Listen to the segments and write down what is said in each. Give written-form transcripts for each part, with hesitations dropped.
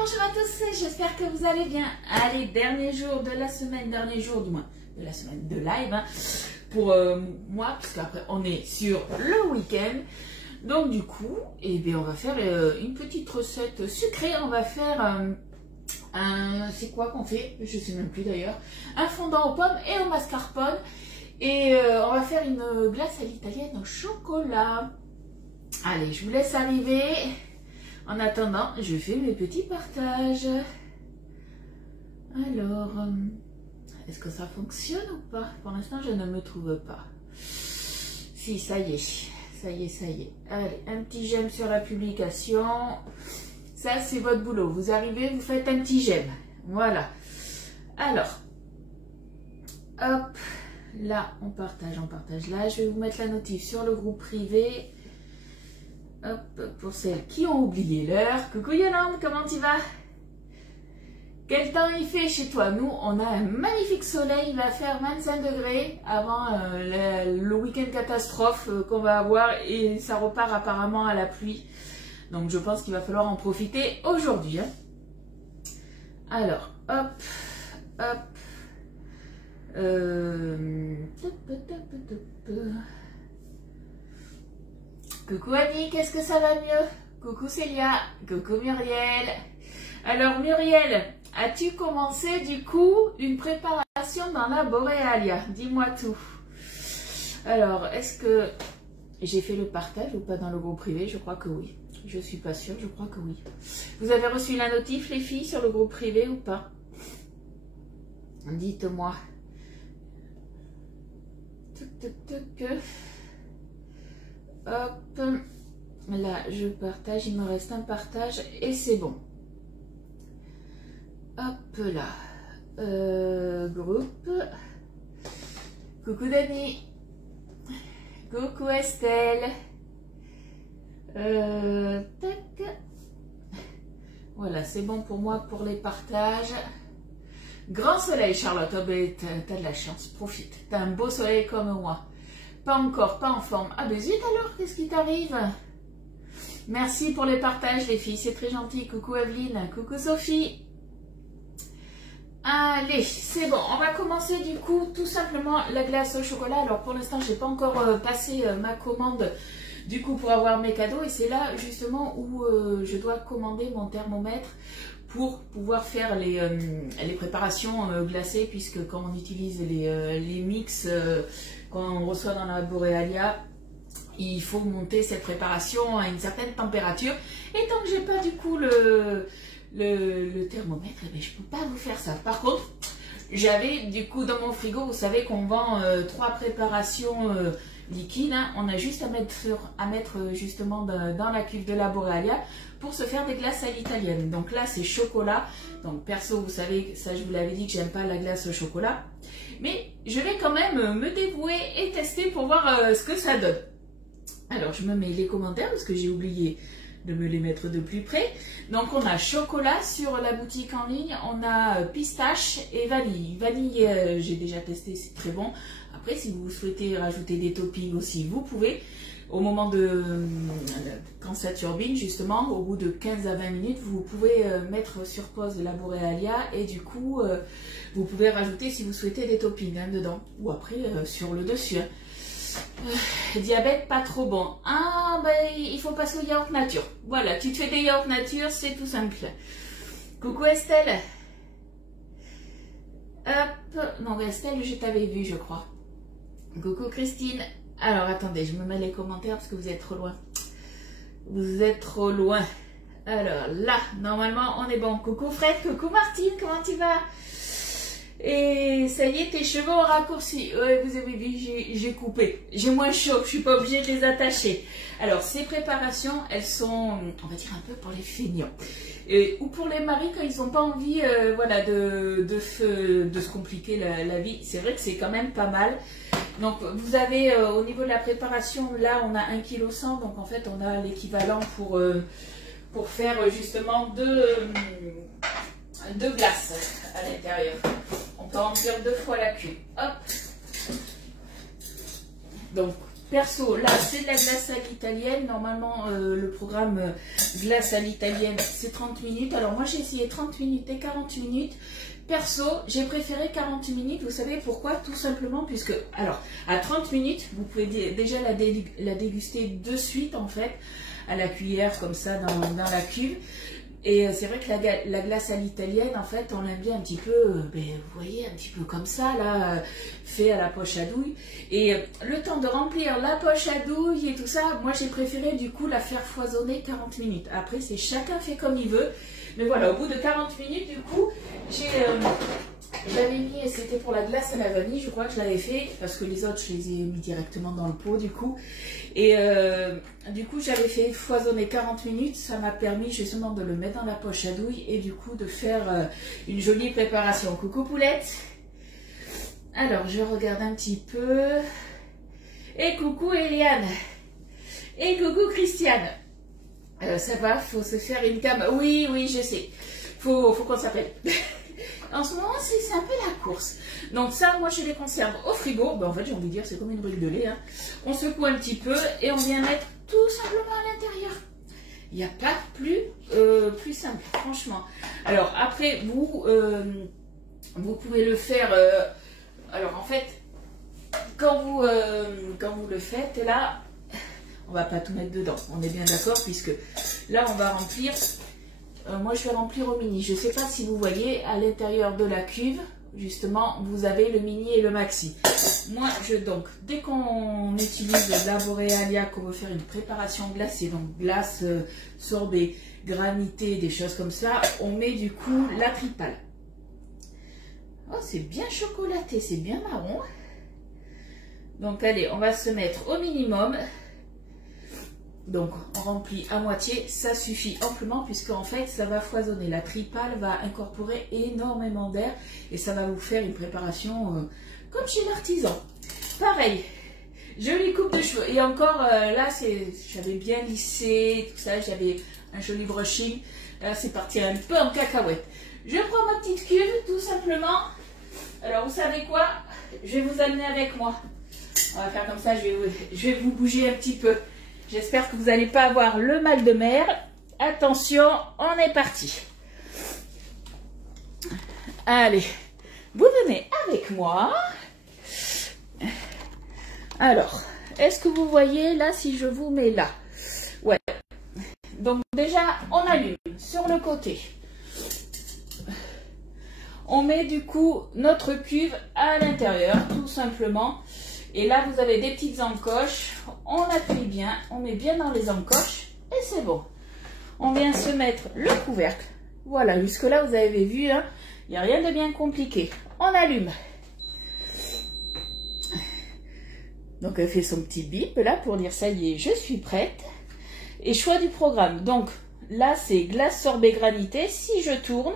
bonjour à tous, j'espère que vous allez bien. Allez, dernier jour de la semaine, dernier jour du moins de la semaine de live hein, pour moi, parce qu'après on est sur le week-end. Donc du coup, eh bien, on va faire une petite recette sucrée. On va faire c'est quoi qu'on fait? Je sais même plus d'ailleurs. Un fondant aux pommes et au mascarpone. Et on va faire une glace à l'italienne au chocolat. Allez, je vous laisse arriver. En attendant, je fais mes petits partages. Alors, est-ce que ça fonctionne ou pas? Pour l'instant, je ne me trouve pas. Si, ça y est. Ça y est, ça y est. Allez, un petit j'aime sur la publication. Ça, c'est votre boulot. Vous arrivez, vous faites un petit j'aime. Voilà. Alors, hop. Là, on partage là. Je vais vous mettre la notif sur le groupe privé. Hop, pour celles qui ont oublié l'heure. Coucou Yolande, comment tu vas? Quel temps il fait chez toi? Nous, on a un magnifique soleil. Il va faire 25 degrés avant le week-end catastrophe qu'on va avoir. Et ça repart apparemment à la pluie. Donc, je pense qu'il va falloir en profiter aujourd'hui. Hein. Alors, hop, hop. Coucou Annie, qu'est-ce que ça va mieux? Coucou Célia, coucou Muriel. Alors Muriel, as-tu commencé du coup une préparation dans la Borealia? Dis-moi tout. Alors, est-ce que j'ai fait le partage ou pas dans le groupe privé? Je crois que oui. Je suis pas sûre, je crois que oui. Vous avez reçu la notif les filles sur le groupe privé ou pas? Dites-moi. Hop, là je partage, il me reste un partage et c'est bon. Hop là, groupe. Coucou Dani, coucou Estelle. Tac. Voilà, c'est bon pour moi pour les partages. Grand soleil Charlotte, oh ben, t'as de la chance, profite. T'as un beau soleil comme moi. Pas encore, pas en forme. Ah ben zut alors, qu'est-ce qui t'arrive? Merci pour les partages les filles, c'est très gentil. Coucou Evelyne, coucou Sophie. Allez, c'est bon, on va commencer du coup tout simplement la glace au chocolat. Alors pour l'instant, j'ai pas encore passé ma commande du coup pour avoir mes cadeaux. Et c'est là justement où je dois commander mon thermomètre pour pouvoir faire les préparations glacées, puisque quand on utilise les mix qu'on reçoit dans la Borealia, il faut monter cette préparation à une certaine température. Et tant que j'ai pas du coup le thermomètre, eh bien, je peux pas vous faire ça. Par contre, j'avais du coup dans mon frigo, vous savez qu'on vend 3 préparations liquides, hein. On a juste à mettre justement dans la cuve de la Borealia pour se faire des glaces à l'italienne. Donc là c'est chocolat. Donc perso, vous savez, ça je vous l'avais dit que j'aime pas la glace au chocolat. Mais je vais quand même me dévouer et tester pour voir ce que ça donne. Alors je me mets les commentaires parce que j'ai oublié de me les mettre de plus près. Donc on a chocolat sur la boutique en ligne, on a pistache et vanille. Vanille, j'ai déjà testé, c'est très bon. Après, si vous souhaitez rajouter des toppings aussi, vous pouvez. Au moment quand ça turbine, justement, au bout de 15 à 20 minutes, vous pouvez mettre sur pause la Borealia et du coup, vous pouvez rajouter si vous souhaitez des toppings hein, dedans. Ou après, sur le dessus. Hein. Diabète, pas trop bon. Ah, ben, il faut passer au yaourt nature. Voilà, tu te fais des yaourts nature, c'est tout simple. Coucou Estelle. Hop, non, Estelle, je t'avais vu, je crois. Coucou Christine. Alors, attendez, je me mets les commentaires parce que vous êtes trop loin. Vous êtes trop loin. Alors, là, normalement, on est bon. Coucou Fred, coucou Martine, comment tu vas? Et ça y est, tes cheveux ont raccourci. Ouais, vous avez vu, j'ai coupé. J'ai moins chaud, je suis pas obligée de les attacher. Alors, ces préparations, elles sont, on va dire, un peu pour les feignants. Ou pour les maris quand ils n'ont pas envie voilà, de se compliquer la vie. C'est vrai que c'est quand même pas mal. Donc, vous avez, au niveau de la préparation, là, on a 1,1 kg. Donc, en fait, on a l'équivalent pour faire justement deux glaces à l'intérieur. On peut remplir 2 fois la cuve. Hop. Donc, perso, là, c'est de la glace à l'italienne. Normalement, le programme glace à l'italienne, c'est 30 minutes. Alors, moi, j'ai essayé 30 minutes et 40 minutes. Perso, j'ai préféré 40 minutes. Vous savez pourquoi? Tout simplement puisque, alors, à 30 minutes, vous pouvez déjà la déguster de suite, en fait, à la cuillère, comme ça, dans la cuve. Et c'est vrai que la glace à l'italienne, en fait, on l'aime bien un petit peu, vous voyez, un petit peu comme ça, là, fait à la poche à douille. Et le temps de remplir la poche à douille et tout ça, moi j'ai préféré du coup la faire foisonner 40 minutes. Après, c'est chacun fait comme il veut. Mais voilà, au bout de 40 minutes, du coup, j'avais mis, c'était pour la glace à la vanille, je crois que je l'avais fait, parce que les autres, je les ai mis directement dans le pot, du coup. Et du coup, j'avais fait foisonner 40 minutes, ça m'a permis justement de le mettre dans la poche à douille et du coup de faire une jolie préparation. Coucou Poulette. Alors, je regarde un petit peu. Et coucou Eliane. Et coucou Christiane. Ça va, faut se faire une cam. Oui, oui, je sais. Faut qu'on s'appelle. En ce moment, c'est un peu la course. Donc ça, moi, je les conserve au frigo. Ben, en fait, j'ai envie de dire, c'est comme une brique de lait. Hein. On secoue un petit peu et on vient mettre tout simplement à l'intérieur. Il n'y a pas plus simple, franchement. Alors, après, vous pouvez le faire... alors, en fait, quand vous le faites, là, on va pas tout mettre dedans. On est bien d'accord, puisque là, on va remplir... moi, je vais remplir au mini. Je ne sais pas si vous voyez, à l'intérieur de la cuve, justement, vous avez le mini et le maxi. Moi, donc, dès qu'on utilise la Borealia, qu'on veut faire une préparation glacée, donc glace, sorbet, granité, des choses comme ça, on met du coup la tripale. Oh, c'est bien chocolaté, c'est bien marron. Donc, allez, on va se mettre au minimum. Donc, on remplit à moitié, ça suffit amplement puisque en fait, ça va foisonner. La tripale va incorporer énormément d'air et ça va vous faire une préparation comme chez l'artisan. Pareil, jolie coupe de cheveux. Et encore, là, j'avais bien lissé, tout ça, j'avais un joli brushing. Là, c'est parti un peu en cacahuète. Je prends ma petite cuve, tout simplement. Alors, vous savez quoi? Je vais vous amener avec moi. On va faire comme ça, je vais vous bouger un petit peu. J'espère que vous n'allez pas avoir le mal de mer. Attention, on est parti. Allez, vous venez avec moi. Alors, est-ce que vous voyez là si je vous mets là? Ouais. Donc déjà, on allume sur le côté. On met du coup notre cuve à l'intérieur, tout simplement. Et là, vous avez des petites encoches. On appuie bien, on met bien dans les encoches et c'est bon. On vient se mettre le couvercle. Voilà, jusque-là, vous avez vu, hein, il n'y a rien de bien compliqué. On allume. Donc, elle fait son petit bip là pour dire ça y est, je suis prête. Et choix du programme. Donc, là, c'est glace sorbet granité. Si je tourne,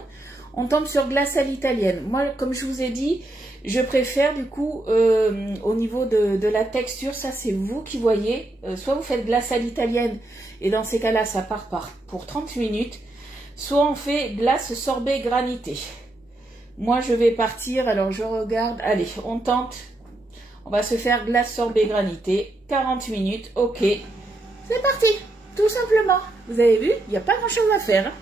on tombe sur glace à l'italienne. Moi, comme je vous ai dit, je préfère du coup au niveau de la texture, ça c'est vous qui voyez. Soit vous faites glace à l'italienne et dans ces cas-là, ça part pour 30 minutes. Soit on fait glace sorbet granité. Moi, je vais partir, alors je regarde. Allez, on tente. On va se faire glace sorbet granité. 40 minutes, ok. C'est parti, tout simplement. Vous avez vu, il n'y a pas grand-chose à faire. Hein.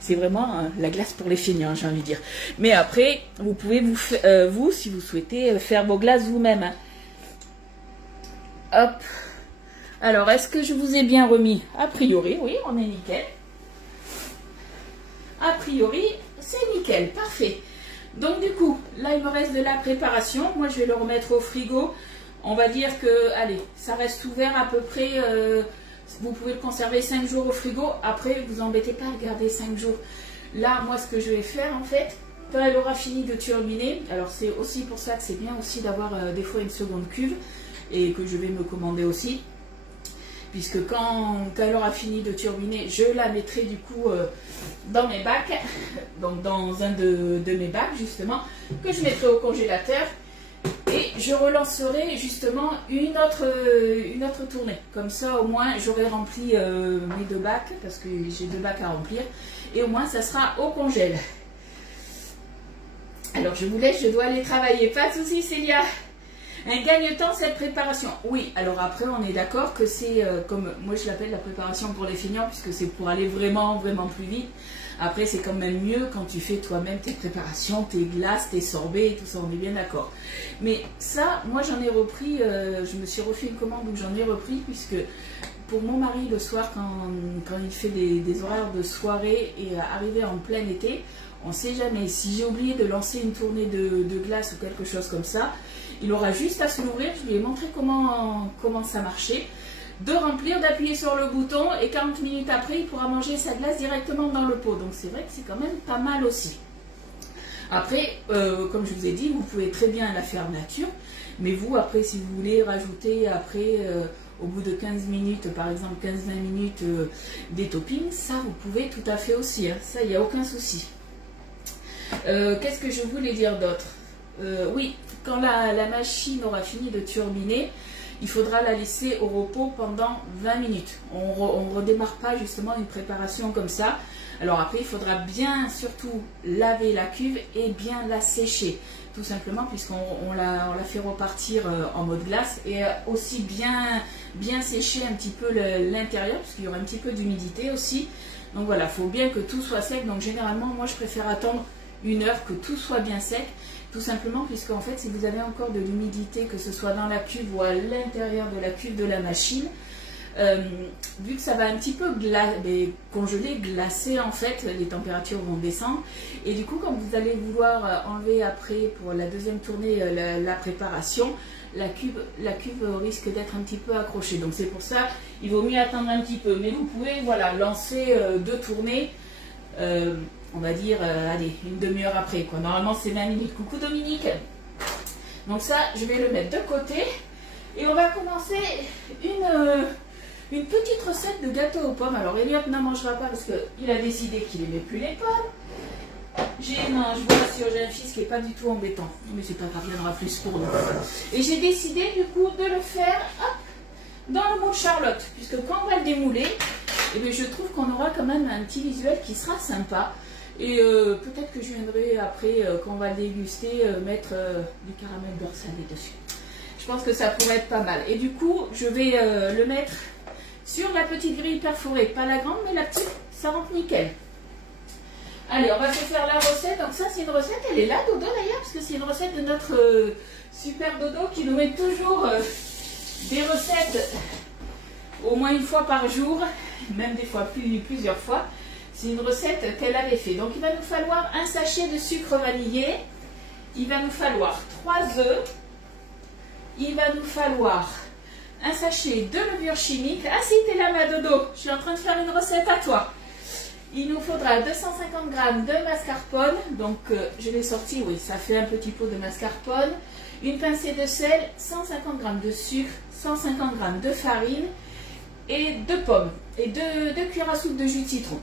C'est vraiment la glace pour les feignants, j'ai envie de dire. Mais après, vous pouvez, vous, si vous souhaitez, faire vos glaces vous-même. Hein. Hop. Alors, est-ce que je vous ai bien remis? A priori, oui, on est nickel. A priori, c'est nickel, parfait. Donc, du coup, là, il me reste de la préparation. Moi, je vais le remettre au frigo. On va dire que, allez, ça reste ouvert à peu près... vous pouvez le conserver 5 jours au frigo. Après, vous embêtez pas à garder 5 jours. Là, moi, ce que je vais faire, en fait, quand elle aura fini de turbiner, alors c'est aussi pour ça que c'est bien aussi d'avoir des fois une seconde cuve et que je vais me commander aussi. Puisque quand elle aura fini de turbiner, je la mettrai du coup dans mes bacs. Donc, dans un de mes bacs, justement, que je mettrai au congélateur. Et je relancerai justement une autre tournée. Comme ça, au moins, j'aurai rempli mes 2 bacs, parce que j'ai 2 bacs à remplir. Et au moins, ça sera au congèle. Alors, je vous laisse, je dois aller travailler. Pas de soucis, Célia. Un gagne-temps cette préparation. Oui, alors après on est d'accord que c'est comme moi je l'appelle la préparation pour les feignants puisque c'est pour aller vraiment plus vite. Après c'est quand même mieux quand tu fais toi-même tes préparations, tes glaces, tes sorbets et tout ça, on est bien d'accord. Mais ça, moi j'en ai repris, je me suis refait une commande où j'en ai repris puisque pour mon mari le soir quand il fait des horaires de soirée et arrivé en plein été, on ne sait jamais. Si j'ai oublié de lancer une tournée de glace ou quelque chose comme ça, il aura juste à se l'ouvrir. Je lui ai montré comment ça marchait. De remplir, d'appuyer sur le bouton et 40 minutes après, il pourra manger sa glace directement dans le pot. Donc c'est vrai que c'est quand même pas mal aussi. Après, comme je vous ai dit, vous pouvez très bien la faire nature. Mais vous, après, si vous voulez rajouter après... au bout de 15 minutes, par exemple 15-20 minutes des toppings, ça vous pouvez tout à fait aussi, hein. Ça il n'y a aucun souci. Qu'est-ce que je voulais dire d'autre? Oui, quand la machine aura fini de turbiner, il faudra la laisser au repos pendant 20 minutes. On ne redémarre pas justement une préparation comme ça. Alors après, il faudra bien surtout laver la cuve et bien la sécher. Tout simplement puisqu'on la fait repartir en mode glace et aussi bien sécher un petit peu l'intérieur puisqu'il y aura un petit peu d'humidité aussi. Donc voilà, il faut bien que tout soit sec. Donc généralement, moi je préfère attendre 1 heure que tout soit bien sec. Tout simplement puisqu'en fait, si vous avez encore de l'humidité, que ce soit dans la cuve ou à l'intérieur de la cuve de la machine, vu que ça va un petit peu congeler, glacer en fait, les températures vont descendre et du coup quand vous allez vouloir enlever après pour la deuxième tournée la préparation, la cuve risque d'être un petit peu accrochée. Donc c'est pour ça il vaut mieux attendre un petit peu, mais vous pouvez voilà lancer 2 tournées on va dire allez une demi-heure après quoi. Normalement c'est 20 minutes. Coucou Dominique. Donc ça je vais le mettre de côté et on va commencer une petite recette de gâteau aux pommes. Alors Elliot n'en mangera pas parce qu'il a décidé qu'il n'aimait plus les pommes. Je vois si j'ai un fils qui n'est pas du tout embêtant. Mais c'est pas grave, il y en aura plus pour nous. Et j'ai décidé du coup de le faire dans le moule Charlotte. Puisque quand on va le démouler, eh bien, je trouve qu'on aura quand même un petit visuel qui sera sympa. Et peut-être que je viendrai après, quand on va le déguster, mettre du caramel beurre salé dessus. Je pense que ça pourrait être pas mal. Et du coup, je vais le mettre sur la petite grille perforée. Pas la grande, mais la petite, ça rentre nickel. Allez, on va se faire la recette. Donc ça, c'est une recette, elle est là, Dodo d'ailleurs, parce que c'est une recette de notre super Dodo qui nous met toujours des recettes au moins une fois par jour, même des fois plusieurs fois. C'est une recette qu'elle avait fait. Donc il va nous falloir un sachet de sucre vanillé, il va nous falloir 3 œufs, il va nous falloir un sachet de levure chimique. Ah si, t'es là ma Dodo, je suis en train de faire une recette à toi. Il nous faudra 250 g de mascarpone, donc je l'ai sorti, oui, ça fait un petit pot de mascarpone, une pincée de sel, 150 g de sucre, 150 g de farine et 2 pommes et 2 cuillères à soupe de jus de citron.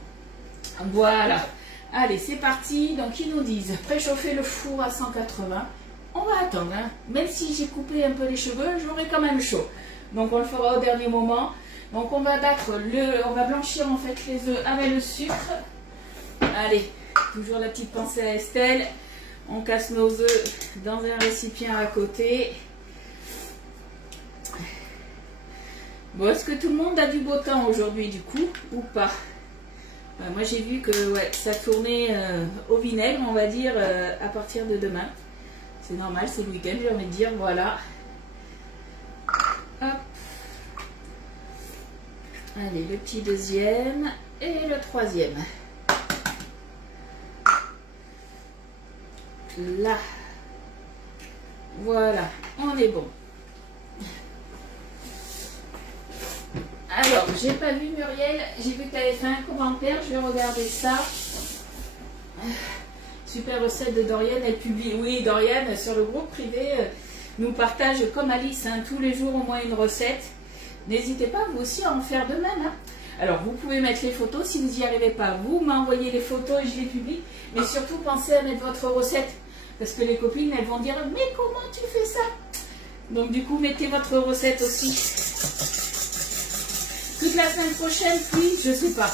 Voilà, allez c'est parti. Donc ils nous disent préchauffer le four à 180. On va attendre, hein. Même si j'ai coupé un peu les cheveux, j'aurai quand même chaud. Donc on le fera au dernier moment. Donc on va on va blanchir en fait les œufs avec le sucre. Allez, toujours la petite pensée à Estelle. On casse nos œufs dans un récipient à côté. Bon, est-ce que tout le monde a du beau temps aujourd'hui du coup ou pas? Moi j'ai vu que ouais, ça tournait au vinaigre, on va dire, à partir de demain. C'est normal, c'est le week-end, j'ai envie de dire, voilà. Hop. Allez, le petit deuxième et le troisième. Là. Voilà, on est bon. Alors, j'ai pas vu Muriel, j'ai vu que tu avais fait un commentaire, je vais regarder ça. Super recette de Dorian, elle publie. Oui, Dorian, sur le groupe privé, nous partage comme Alice, hein, tous les jours au moins une recette. N'hésitez pas, vous aussi, à en faire de même. Hein. Alors, vous pouvez mettre les photos, si vous n'y arrivez pas, vous m'envoyez les photos et je les publie. Mais surtout, pensez à mettre votre recette. Parce que les copines, elles vont dire, mais comment tu fais ça? Donc, du coup, mettez votre recette aussi. Toute la semaine prochaine, pluie, je sais pas.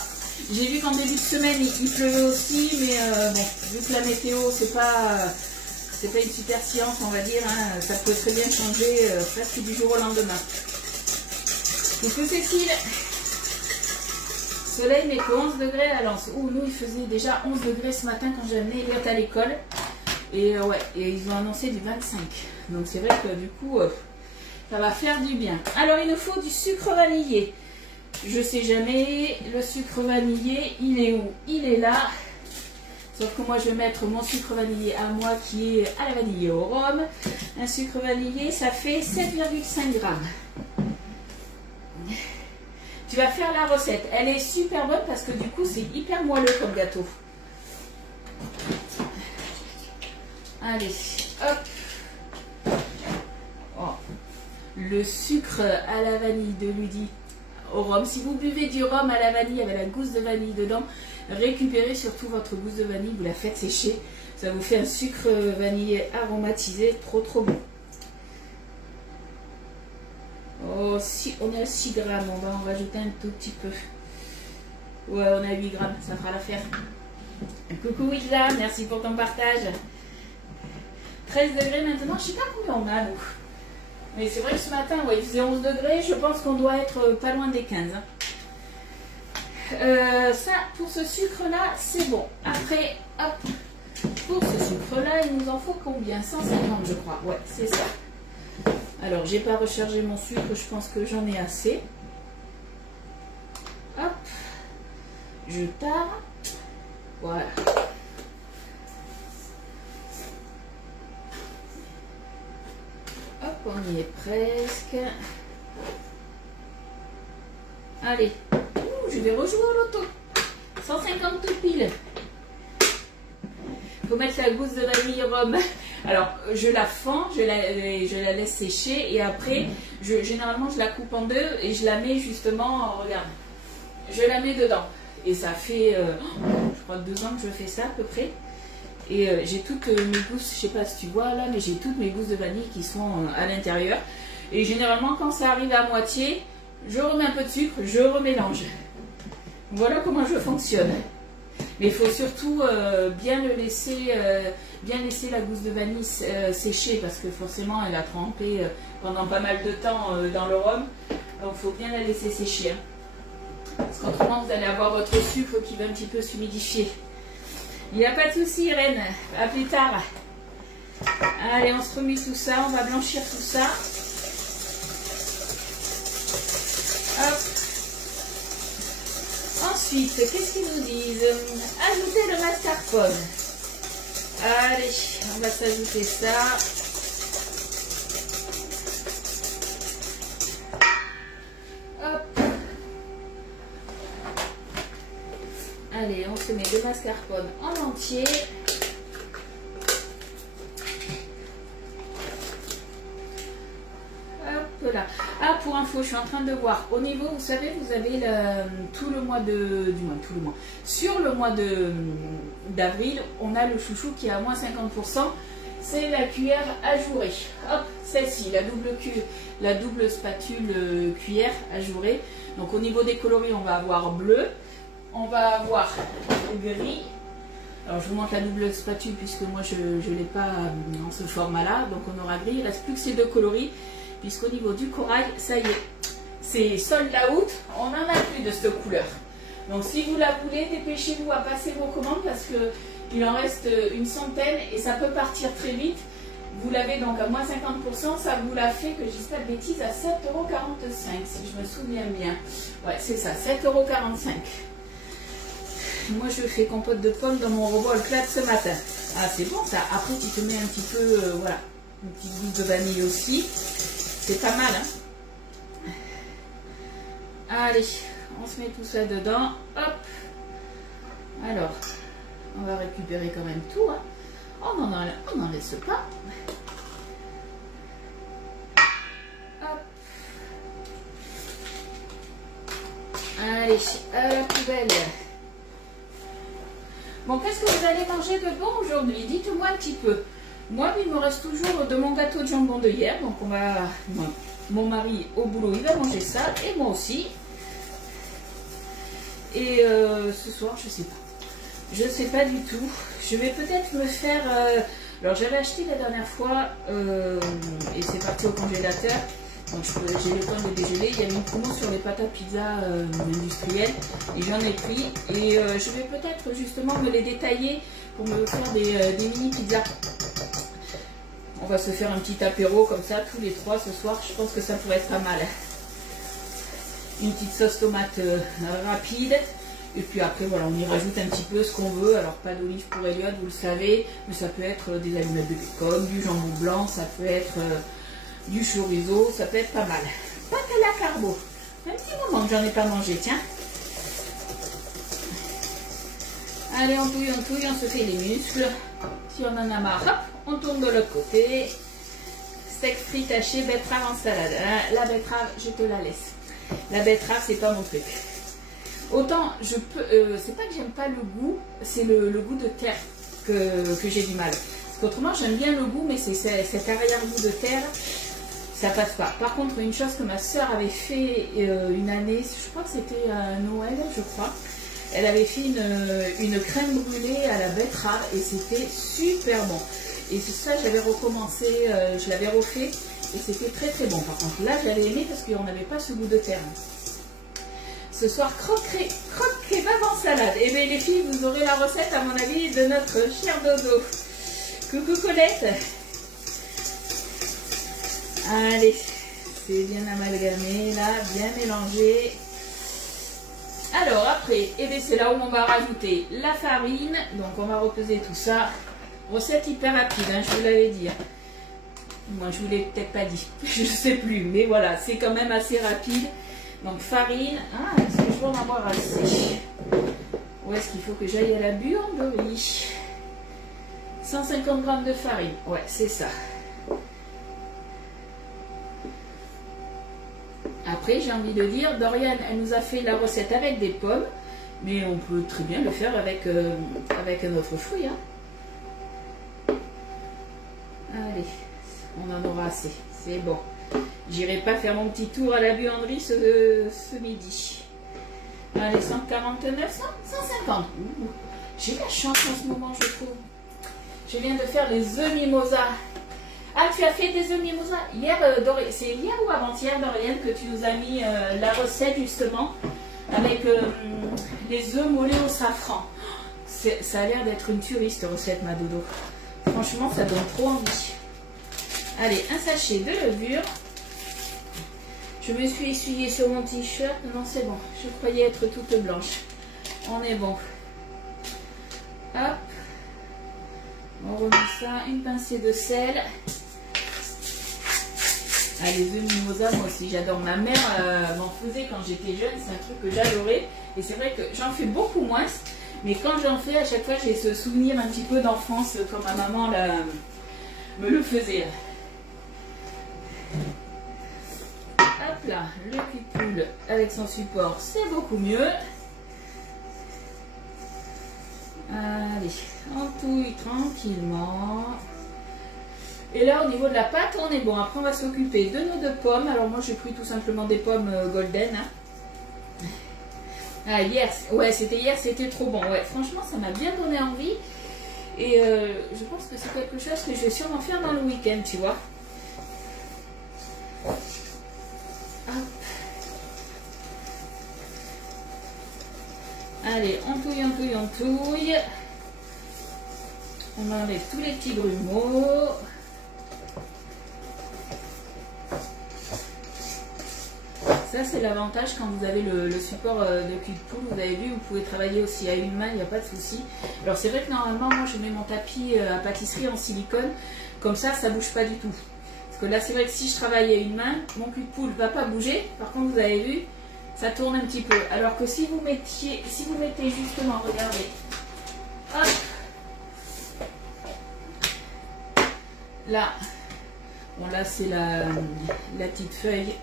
J'ai vu qu'en début de semaine, il pleuvait aussi, mais bon, vu que la météo, c'est pas c'est pas une super science, on va dire, hein. Ça peut très bien changer presque du jour au lendemain. Coucou Cécile. Soleil mais que 11 degrés à Lens. Ouh, nous il faisait déjà 11 degrés ce matin quand j'ai amené Elliot à l'école. Et ouais, et ils ont annoncé du 25. Donc c'est vrai que du coup, ça va faire du bien. Alors il nous faut du sucre vanillé. Je sais jamais, le sucre vanillé, il est où? Il est là. Sauf que moi je vais mettre mon sucre vanillé à moi qui est à la vanille et au rhum. Un sucre vanillé, ça fait 7,5 grammes. Tu vas faire la recette. Elle est super bonne parce que du coup c'est hyper moelleux comme gâteau. Allez, hop. Oh. Le sucre à la vanille de Ludie au rhum. Si vous buvez du rhum à la vanille avec la gousse de vanille dedans, récupérez surtout votre gousse de vanille, vous la faites sécher. Ça vous fait un sucre vanillé aromatisé, trop bon. Oh, si on est à 6 grammes, on va en rajouter un tout petit peu. Ouais, on a 8 grammes, ça fera l'affaire. Coucou Willa, merci pour ton partage. 13 degrés maintenant, je sais pas combien on a nous. Mais c'est vrai que ce matin, ouais, il faisait 11 degrés, je pense qu'on doit être pas loin des 15. Ça, pour ce sucre-là, c'est bon. Après, hop, pour ce sucre-là, il nous en faut combien? 150, je crois. Ouais, c'est ça. Alors, j'ai pas rechargé mon sucre, je pense que j'en ai assez. Hop, je pars. Voilà. Hop, on y est presque. Allez. Ouh, je vais rejouer au loto. 150 tout pile. Il faut mettre la gousse de vanille rhum. Alors, je la fends, je la laisse sécher et après, généralement, je la coupe en deux et je la mets justement, regarde, je la mets dedans. Et ça fait, je crois, 2 ans que je fais ça à peu près. Et j'ai toutes mes gousses, je sais pas si tu vois là, mais j'ai toutes mes gousses de vanille qui sont à l'intérieur. Et généralement, quand ça arrive à moitié, je remets un peu de sucre, je remélange. Voilà comment je fonctionne. Mais il faut surtout bien laisser la gousse de vanille sécher parce que forcément elle a trempé pendant pas mal de temps dans le rhum. Donc il faut bien la laisser sécher. Hein. Parce qu'autrement vous allez avoir votre sucre qui va un petit peu s'humidifier. Il n'y a pas de souci Irène, à plus tard. Allez, on se remet tout ça, on va blanchir tout ça. Hop. Ensuite, qu'est-ce qu'ils nous disent? Ajouter le mascarpone. Allez, on va s'ajouter ça. Hop. Allez, on se met le mascarpone en entier. Hop là. Ah, pour info, je suis en train de voir. Au niveau, vous savez, vous avez tout le mois de... Sur le mois d'avril, on a le chouchou qui est à moins 50%. C'est la cuillère ajourée. Hop, celle-ci, la double spatule cuillère ajourée. Donc au niveau des coloris, on va avoir bleu. On va avoir gris. Alors je vous montre la double spatule puisque moi je ne l'ai pas dans ce format-là. Donc on aura gris. Il ne reste plus que ces 2 coloris. Puisqu'au niveau du corail, ça y est, c'est sold out, on n'en a plus de cette couleur. Donc si vous la voulez, dépêchez-vous à passer vos commandes parce qu'il en reste une centaine et ça peut partir très vite. Vous l'avez donc à moins 50%, ça vous l'a fait, que je ne dise pas de bêtises, à 7,45 € si je me souviens bien. Ouais, c'est ça, 7,45 €. Moi je fais compote de pommes dans mon robot Alclad ce matin. Ah c'est bon ça, après tu te mets un petit peu, voilà, une petite gousse de vanille aussi. C'est pas mal, hein. Allez, on se met tout ça dedans. Hop. Alors, on va récupérer quand même tout. Hein. On n'en laisse pas. Hop. Allez, à la poubelle. Bon, qu'est-ce que vous allez manger de bon aujourd'hui? Dites-moi un petit peu. Moi, il me reste toujours de mon gâteau de jambon de hier. Donc, on va... Mon mari, au boulot, il va manger ça. Et moi aussi. Et ce soir, je sais pas. Je sais pas du tout. Je vais peut-être me faire Alors j'avais acheté la dernière fois et c'est parti au congélateur. Donc j'ai le temps de dégeler. Il y avait une promo sur les pâtes à pizza industrielles et j'en ai pris. Et je vais peut-être justement me les détailler pour me faire des mini pizzas. On va se faire un petit apéro comme ça tous les trois ce soir. Je pense que ça pourrait être pas mal. Une petite sauce tomate rapide. Et puis après, voilà, on y rajoute un petit peu ce qu'on veut. Alors, pas d'olive pour Elliot, vous le savez. Mais ça peut être des allumettes de bacon, du jambon blanc, ça peut être du chorizo, ça peut être pas mal. Pâte à la carbo. Un petit moment que j'en ai pas mangé, tiens. Allez, on touille, on se fait les muscles. Si on en a marre, hop, on tourne de l'autre côté. Steak frit haché, betterave en salade. La betterave, je te la laisse. La betterave, c'est pas mon truc. Autant, je peux, c'est pas que j'aime pas le goût, c'est le goût de terre que j'ai du mal. Parce qu'autrement, j'aime bien le goût, mais c'est cet arrière-goût de terre, ça passe pas. Par contre, une chose que ma soeur avait fait une année, je crois que c'était à Noël, je crois, elle avait fait une crème brûlée à la betterave et c'était super bon. Et c'est ça, j'avais recommencé, je l'avais refait et c'était très très bon. Par contre, là, j'avais aimé parce qu'on n'avait pas ce goût de terre. Ce soir, croque kebab en salade. Et bien les filles, vous aurez la recette à mon avis de notre cher dodo. Coucou Colette. Allez, c'est bien amalgamé là, bien mélangé. Alors après, et bien c'est là où on va rajouter la farine. Donc on va repeser tout ça. Recette hyper rapide, hein, je vous l'avais dit. Moi je vous l'ai peut-être pas dit, je ne sais plus. Mais voilà, c'est quand même assez rapide. Donc farine, est-ce que je vais en avoir assez? Où est-ce qu'il faut que j'aille à la buanderie? 150 g de farine, ouais c'est ça. Après j'ai envie de dire, Dorian elle nous a fait la recette avec des pommes, mais on peut très bien le faire avec un autre fruit. Hein. Allez, on en aura assez, c'est bon. J'irai pas faire mon petit tour à la buanderie ce midi. Allez, 149, 150. J'ai la chance en ce moment, je trouve. Je viens de faire les œufs mimosa. Ah, tu as fait des œufs mimosa hier, c'est hier ou avant-hier, Dorian, que tu nous as mis la recette justement avec les œufs mollets au safran. Ça a l'air d'être une tuerie cette recette, ma dodo. Franchement, ça donne trop envie. Allez, un sachet de levure. Je me suis essuyée sur mon t-shirt. Non, c'est bon. Je croyais être toute blanche. On est bon. Hop. On remet ça. Une pincée de sel. Ah, les œufs mimosa, moi aussi, j'adore. Ma mère m'en faisait quand j'étais jeune. C'est un truc que j'adorais. Et c'est vrai que j'en fais beaucoup moins. Mais quand j'en fais, à chaque fois, j'ai ce souvenir un petit peu d'enfance, comme ma maman me le faisait. Hop là, le cul de poule avec son support, c'est beaucoup mieux. Allez, on touille tranquillement. Et là, au niveau de la pâte, on est bon. Après, on va s'occuper de nos 2 pommes. Alors moi, j'ai pris tout simplement des pommes golden. Hein. Ah, hier, ouais, c'était hier, c'était trop bon. Ouais, franchement, ça m'a bien donné envie. Et je pense que c'est quelque chose que je vais sûrement faire dans le week-end, tu vois. Hop. Allez, on touille, on touille, on touille. On enlève tous les petits grumeaux. Ça, c'est l'avantage quand vous avez le support de cul de poule. Vous avez vu, vous pouvez travailler aussi à une main, il n'y a pas de souci. Alors, c'est vrai que normalement, moi, je mets mon tapis à pâtisserie en silicone. Comme ça, ça ne bouge pas du tout. Parce que là, c'est vrai que si je travaille à une main, mon cul de poule ne va pas bouger. Par contre, vous avez vu, ça tourne un petit peu. Alors que si vous mettez justement, regardez, hop, là, bon là, c'est la petite feuille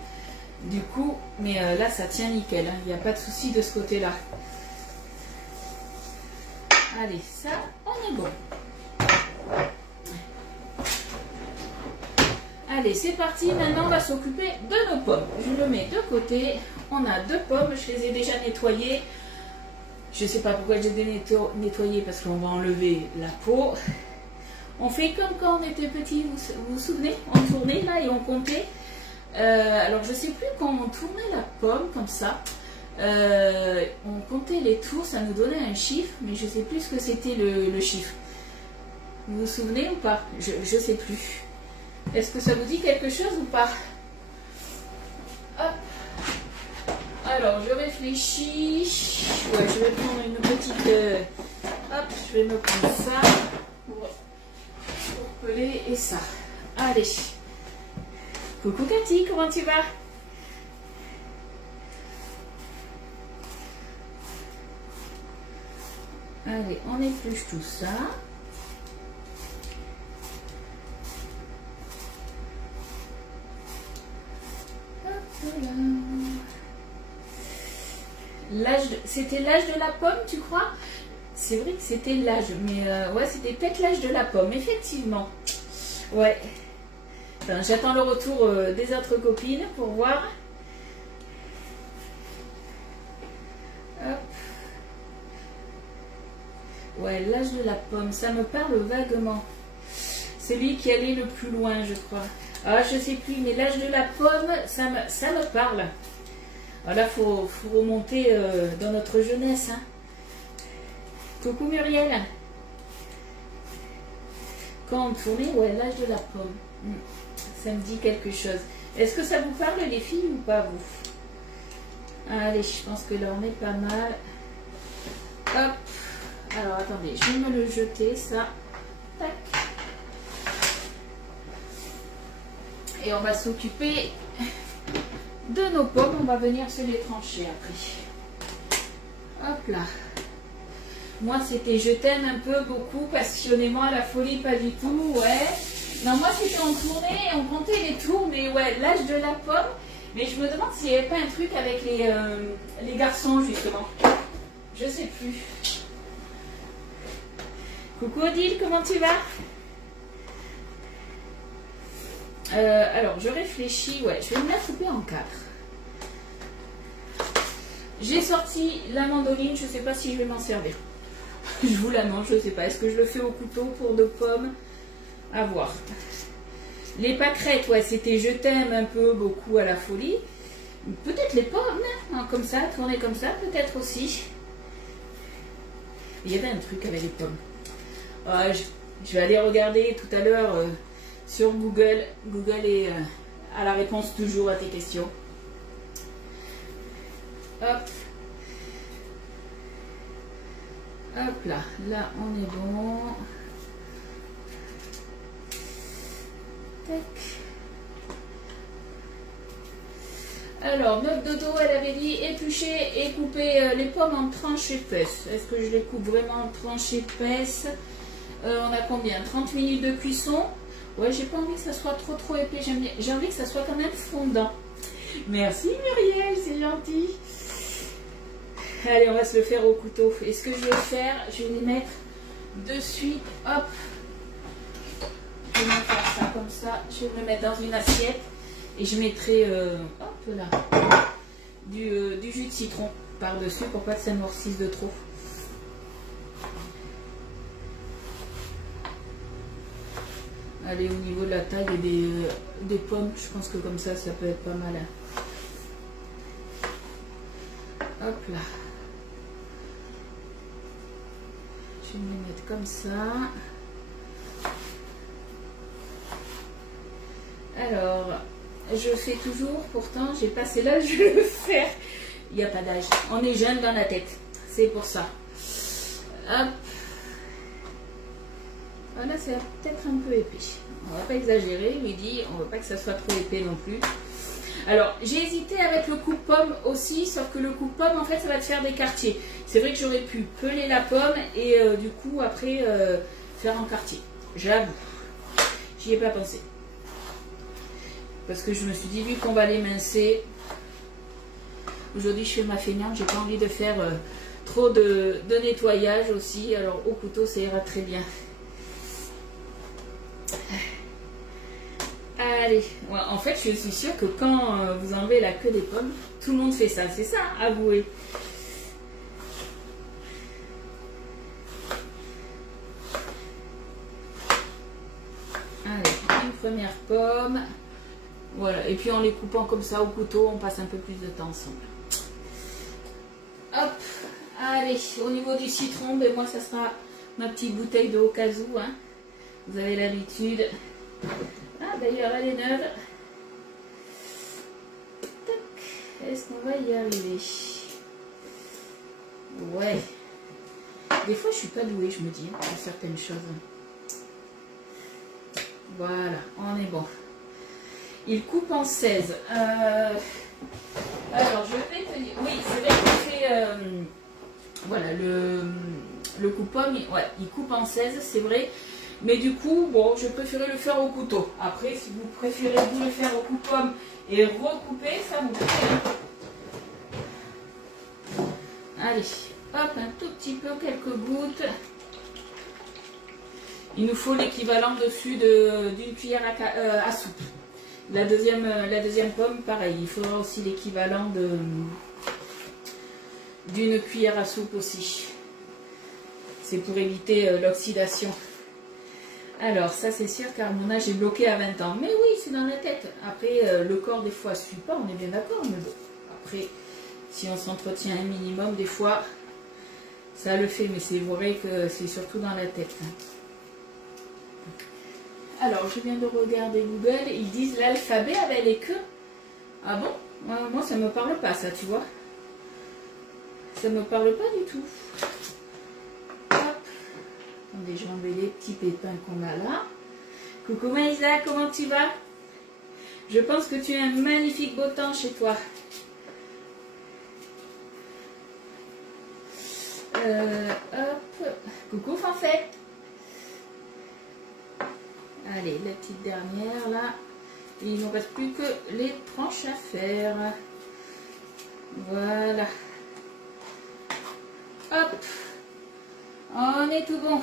du coup, mais là, ça tient nickel. Hein. Il n'y a pas de souci de ce côté-là. Allez, ça, on est bon. Allez, c'est parti. Maintenant, on va s'occuper de nos pommes. Je le mets de côté. On a 2 pommes. Je les ai déjà nettoyées. Je ne sais pas pourquoi je les ai nettoyées parce qu'on va enlever la peau. On fait comme quand on était petit, vous vous souvenez? On tournait là et on comptait. Alors je sais plus quand on tournait la pomme comme ça. On comptait les tours, ça nous donnait un chiffre, mais je sais plus ce que c'était le chiffre. Vous vous souvenez ou pas? Je sais plus. Est-ce que ça vous dit quelque chose ou pas? Hop. Alors je réfléchis. Ouais, je vais prendre une petite. Hop, je vais me prendre ça pour coller et ça. Allez. Coucou Cathy, comment tu vas? Allez, on épluche tout ça. C'était l'âge de la pomme, tu crois? C'est vrai que c'était l'âge, mais ouais, c'était peut-être l'âge de la pomme, effectivement. Ouais. Enfin, j'attends le retour des autres copines pour voir. Hop. Ouais, l'âge de la pomme, ça me parle vaguement. Celui qui allait le plus loin, je crois. Ah, je sais plus, mais l'âge de la pomme, ça me parle. Voilà, faut remonter dans notre jeunesse. Hein. Coucou Muriel. Quand on tournait, ouais, l'âge de la pomme. Ça me dit quelque chose. Est-ce que ça vous parle les filles ou pas vous? Allez, je pense que là on est pas mal. Hop. Alors attendez, je vais me le jeter ça. Tac. Et on va s'occuper de nos pommes. On va venir se les trancher après. Hop là. Moi c'était je t'aime un peu, beaucoup, passionnément, à la folie, pas du tout, ouais. Non, moi c'était on tournait, on comptait les tours, mais ouais, l'âge de la pomme. Mais je me demande s'il n'y avait pas un truc avec les garçons justement. Je sais plus. Coucou Odile, comment tu vas? Alors je réfléchis, ouais, je vais me la couper en 4. J'ai sorti la mandoline, je ne sais pas si je vais m'en servir. Je vous la mange, je ne sais pas. Est-ce que je le fais au couteau pour de pommes? À voir. Les pâquerettes, ouais, c'était je t'aime un peu, beaucoup, à la folie. Peut-être les pommes, hein, comme ça, tourner comme ça, peut-être aussi. Il y avait un truc avec les pommes. Je vais aller regarder tout à l'heure sur Google. Google est à la réponse toujours à tes questions. Hop. Hop là, là on est bon. Tac. Alors, Meuf Dodo, elle avait dit éplucher et couper les pommes en tranches épaisses. Est-ce que je les coupe vraiment en tranches épaisses? On a combien? 30 minutes de cuisson. Ouais, j'ai pas envie que ça soit trop épais. J'ai envie que ça soit quand même fondant. Merci Muriel, c'est gentil. Allez, on va se le faire au couteau. Et ce que je vais faire, je vais les mettre de suite. Hop. Je vais faire ça comme ça. Je vais me mettre dans une assiette. Et je mettrai hop là, du jus de citron par-dessus pour pas que ça noircisse de trop. Allez, au niveau de la taille des pommes, je pense que comme ça peut être pas mal. Hop là. Je vais me les mettre comme ça. Alors, je fais toujours, pourtant j'ai passé l'âge de le faire. Il n'y a pas d'âge. On est jeune dans la tête. C'est pour ça. Hop. Voilà, c'est peut-être un peu épais. On va pas exagérer, lui dit, on veut pas que ça soit trop épais non plus. Alors, j'ai hésité avec le coupe-pomme aussi, sauf que le coupe-pomme, en fait, ça va te faire des quartiers. C'est vrai que j'aurais pu peler la pomme et du coup, après, faire en quartier. J'avoue. J'y ai pas pensé. Parce que je me suis dit, vu qu'on va l'émincer, aujourd'hui je fais ma feignante, j'ai pas envie de faire trop de nettoyage aussi. Alors au couteau, ça ira très bien. Allez, ouais, en fait, je suis sûre que quand vous enlevez la queue des pommes, tout le monde fait ça. C'est ça, avouez. première pomme. Voilà, et puis en les coupant comme ça au couteau, on passe un peu plus de temps ensemble. Hop, allez, au niveau du citron, ben moi ça sera ma petite bouteille de au cas où, hein. Vous avez l'habitude. Ah d'ailleurs elle est neuve. Est-ce qu'on va y arriver? Ouais. Des fois je suis pas douée, je me dis, pour certaines choses. Voilà, on est bon. Il coupe en 16. Alors je vais te dire, oui c'est vrai qu'il fait, voilà, le coupe-pomme, ouais, il coupe en 16, c'est vrai. Mais du coup, bon, je préférais le faire au couteau. Après, si vous préférez vous le faire au coupe-pomme et recouper, ça vous plaît. Allez, hop, un tout petit peu, quelques gouttes. Il nous faut l'équivalent dessus d'une cuillère à soupe. La deuxième pomme, pareil, il faudra aussi l'équivalent d'une cuillère à soupe aussi. C'est pour éviter l'oxydation. Alors, ça c'est sûr car mon âge est bloqué à 20 ans. Mais oui, c'est dans la tête. Après, le corps des fois ne suit pas, on est bien d'accord. Mais bon, après, si on s'entretient un minimum, des fois, ça le fait. Mais c'est vrai que c'est surtout dans la tête. Alors, je viens de regarder Google. Ils disent l'alphabet avec les queues. Ah bon? Moi, ça ne me parle pas, ça, tu vois. Ça ne me parle pas du tout. Attendez, je vais enlever les petits pépins qu'on a là. Coucou Maïsa, comment tu vas? Je pense que tu as un magnifique beau temps chez toi. Hop. Coucou Fanfette. Allez, la petite dernière là. Il ne nous reste plus que les tranches à faire. Voilà. Hop. On est tout bon.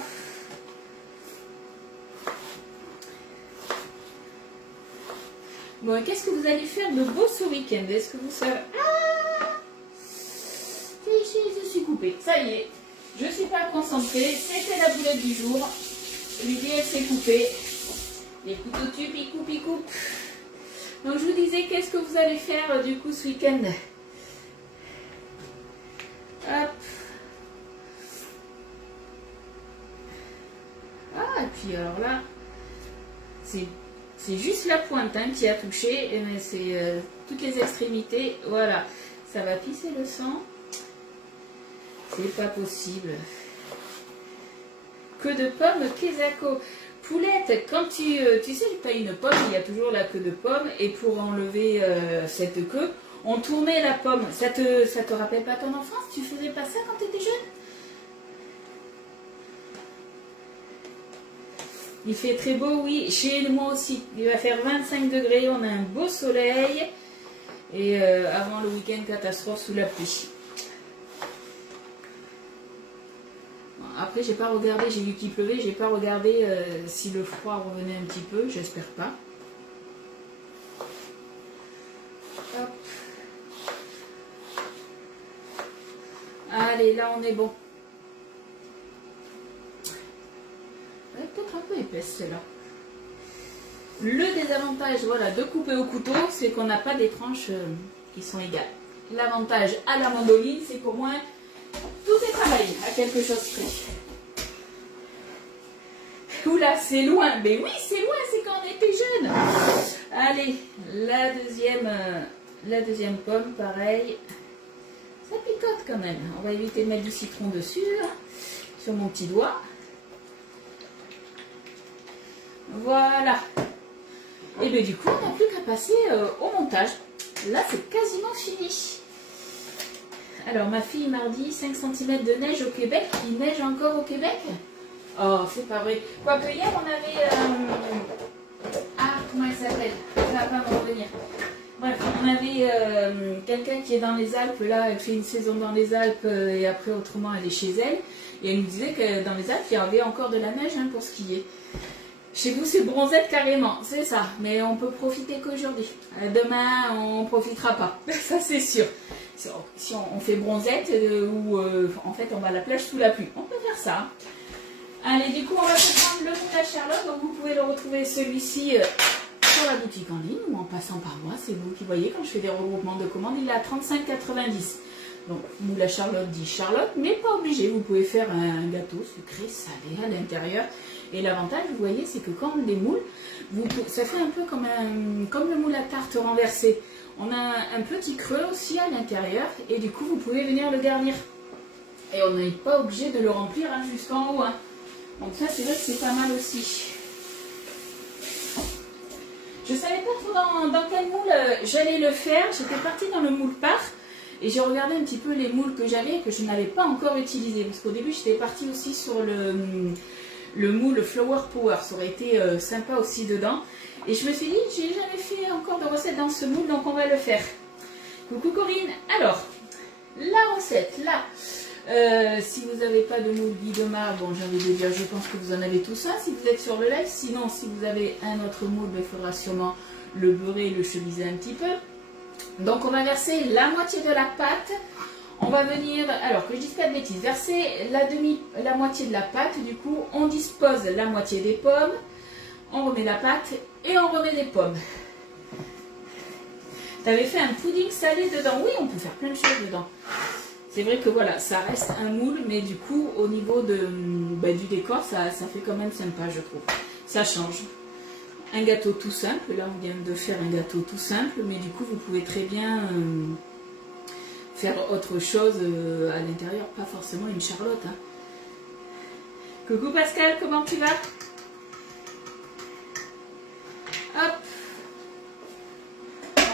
Bon, qu'est-ce que vous allez faire de beau ce week-end? Est-ce que vous savez? Ah, je suis coupée. Ça y est. Je ne suis pas concentrée. C'était la boulette du jour. L'idée, elle s'est coupée. Les couteaux tubes, ils coupent. Donc, je vous disais, qu'est-ce que vous allez faire du coup ce week-end? Hop. Ah, et puis alors là, c'est juste la pointe hein, qui a touché, mais c'est toutes les extrémités. Voilà, ça va pisser le sang. C'est pas possible. Queue de pomme, Kezako. Poulette, quand tu sais, tu as une pomme, il y a toujours la queue de pomme, et pour enlever cette queue, on tournait la pomme. Ça te rappelle pas ton enfance? Tu faisais pas ça quand tu étais jeune? Il fait très beau, oui, chez moi aussi. Il va faire 25 degrés, on a un beau soleil. Et avant le week-end, catastrophe sous la pluie. Bon, après, j'ai pas regardé, j'ai vu qu'il pleuvait, j'ai pas regardé si le froid revenait un petit peu, j'espère pas. Hop. Allez, là on est bon. Peut-être un peu épaisse celle-là. Le désavantage voilà, de couper au couteau, c'est qu'on n'a pas des tranches qui sont égales. L'avantage à la mandoline, c'est qu'au moins tout est pareil, à quelque chose près. Oula, c'est loin. Mais oui, c'est loin, c'est quand on était jeune. Allez, la deuxième pomme, pareil. Ça picote quand même. On va éviter de mettre du citron dessus, là, sur mon petit doigt. Voilà. Et bien du coup, on n'a plus qu'à passer au montage. Là, c'est quasiment fini. Alors, ma fille m'a dit 5 cm de neige au Québec. Il neige encore au Québec? Oh, c'est pas vrai. Quoique hier, on avait... Ah, comment elle s'appelle? Ça va pas me revenir. Bref, on avait quelqu'un qui est dans les Alpes. Là, elle fait une saison dans les Alpes et après, autrement, elle est chez elle. Et elle nous disait que dans les Alpes, il y avait encore de la neige hein, pour skier. Chez vous, c'est bronzette carrément, c'est ça. Mais on peut profiter qu'aujourd'hui. Demain, on ne profitera pas. Ça, c'est sûr. Si on fait bronzette ou en fait, on va à la plage sous la pluie. On peut faire ça. Allez, du coup, on va se prendre le de la Charlotte, donc vous pouvez le retrouver celui-ci sur la boutique en ligne ou en passant par moi. C'est vous qui voyez quand je fais des regroupements de commandes, il est à 35,90. Donc moule à Charlotte dit Charlotte, mais pas obligé. Vous pouvez faire un gâteau sucré, salé à l'intérieur. Et l'avantage, vous voyez, c'est que quand on les moule, ça fait un peu comme le moule à tarte renversé. On a un petit creux aussi à l'intérieur et du coup, vous pouvez venir le garnir. Et on n'est pas obligé de le remplir hein, jusqu'en haut. Hein. Donc ça, c'est vrai que c'est pas mal aussi. Je ne savais pas trop dans quel moule j'allais le faire. J'étais partie dans le moule part et j'ai regardé un petit peu les moules que j'avais et que je n'avais pas encore utilisés. Parce qu'au début, j'étais partie aussi sur le moule Flower Power. Ça aurait été sympa aussi dedans. Et je me suis dit, j'ai jamais fait encore de recette dans ce moule, donc on va le faire. Coucou Corinne. Alors, la recette, là. Si vous n'avez pas de moule Guidemar, bon j'ai envie de dire, je pense que vous en avez tous un si vous êtes sur le live. Sinon, si vous avez un autre moule, il faudra sûrement le beurrer et le chemiser un petit peu. Donc on va verser la moitié de la pâte. On va venir, alors que je dise pas de bêtises, verser la moitié de la pâte. Du coup, on dispose la moitié des pommes. On remet la pâte et on remet des pommes. Tu avais fait un pudding salé dedans. Oui, on peut faire plein de choses dedans. C'est vrai que voilà, ça reste un moule, mais du coup, au niveau du décor, ça fait quand même sympa, je trouve. Ça change. Un gâteau tout simple. Là, on vient de faire un gâteau tout simple, mais du coup, vous pouvez très bien faire autre chose à l'intérieur, pas forcément une Charlotte. Hein. Coucou Pascal, comment tu vas? Hop.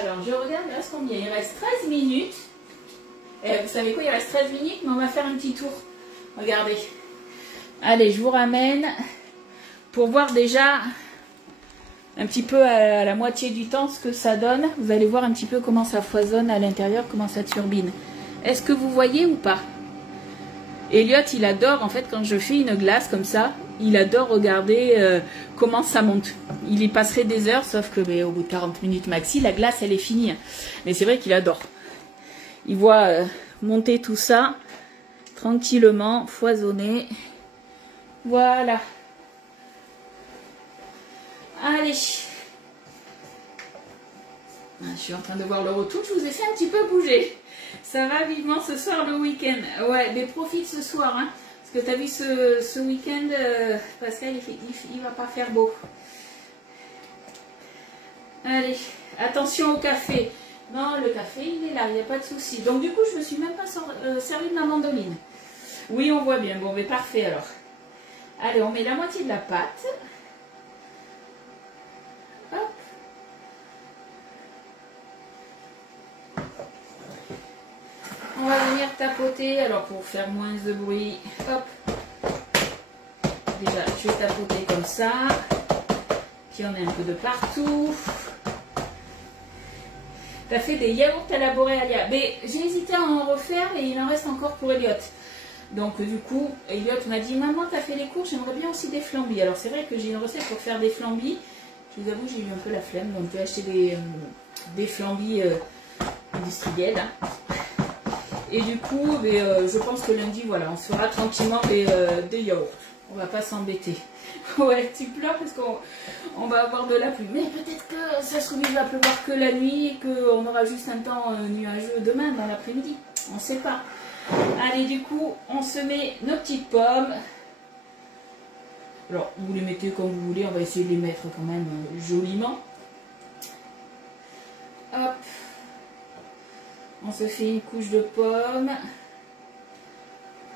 Alors, je regarde, il reste combien? Il reste 13 minutes. Et vous savez quoi, il reste 13 minutes, mais on va faire un petit tour. Regardez. Allez, je vous ramène pour voir déjà un petit peu à la moitié du temps ce que ça donne. Vous allez voir un petit peu comment ça foisonne à l'intérieur, comment ça turbine. Est-ce que vous voyez ou pas? Elliot, il adore, en fait, quand je fais une glace comme ça, il adore regarder comment ça monte. Il y passerait des heures, sauf que au bout de 40 minutes maxi, la glace, elle est finie. Mais c'est vrai qu'il adore. Il voit monter tout ça tranquillement, foisonner. Voilà. Allez. Je suis en train de voir le retour. Je vous ai fait un petit peu bouger. Ça va vivement ce soir le week-end. Ouais, mais profite ce soir. Hein, parce que tu as vu ce week-end, Pascal, il va pas faire beau. Allez, attention au café. Non, le café, il est là, il n'y a pas de souci. Donc, du coup, je ne me suis même pas servi de ma mandoline. Oui, on voit bien. Bon, mais parfait, alors. Allez, on met la moitié de la pâte. Hop. On va venir tapoter. Alors, pour faire moins de bruit, hop. Déjà, je vais tapoter comme ça. Puis, on met un peu de partout. T'as fait des yaourts à la boréalia. Mais j'ai hésité à en refaire et il en reste encore pour Elliot. Donc du coup, Elliot m'a dit, maman, t'as fait les cours, j'aimerais bien aussi des flambis. Alors c'est vrai que j'ai une recette pour faire des flambis. Je vous avoue, j'ai eu un peu la flemme. Donc j'ai acheté des flambis industriels. Hein. Et du coup, je pense que lundi, voilà, on se fera tranquillement des yaourts. On va pas s'embêter. Ouais, tu pleures parce qu'on va avoir de la pluie. Mais peut-être que ça se trouve, il va pleuvoir que la nuit et qu'on aura juste un temps nuageux demain dans l'après-midi. On ne sait pas. Allez, du coup, on se met nos petites pommes. Alors, vous les mettez comme vous voulez. On va essayer de les mettre quand même joliment. Hop. On se fait une couche de pommes.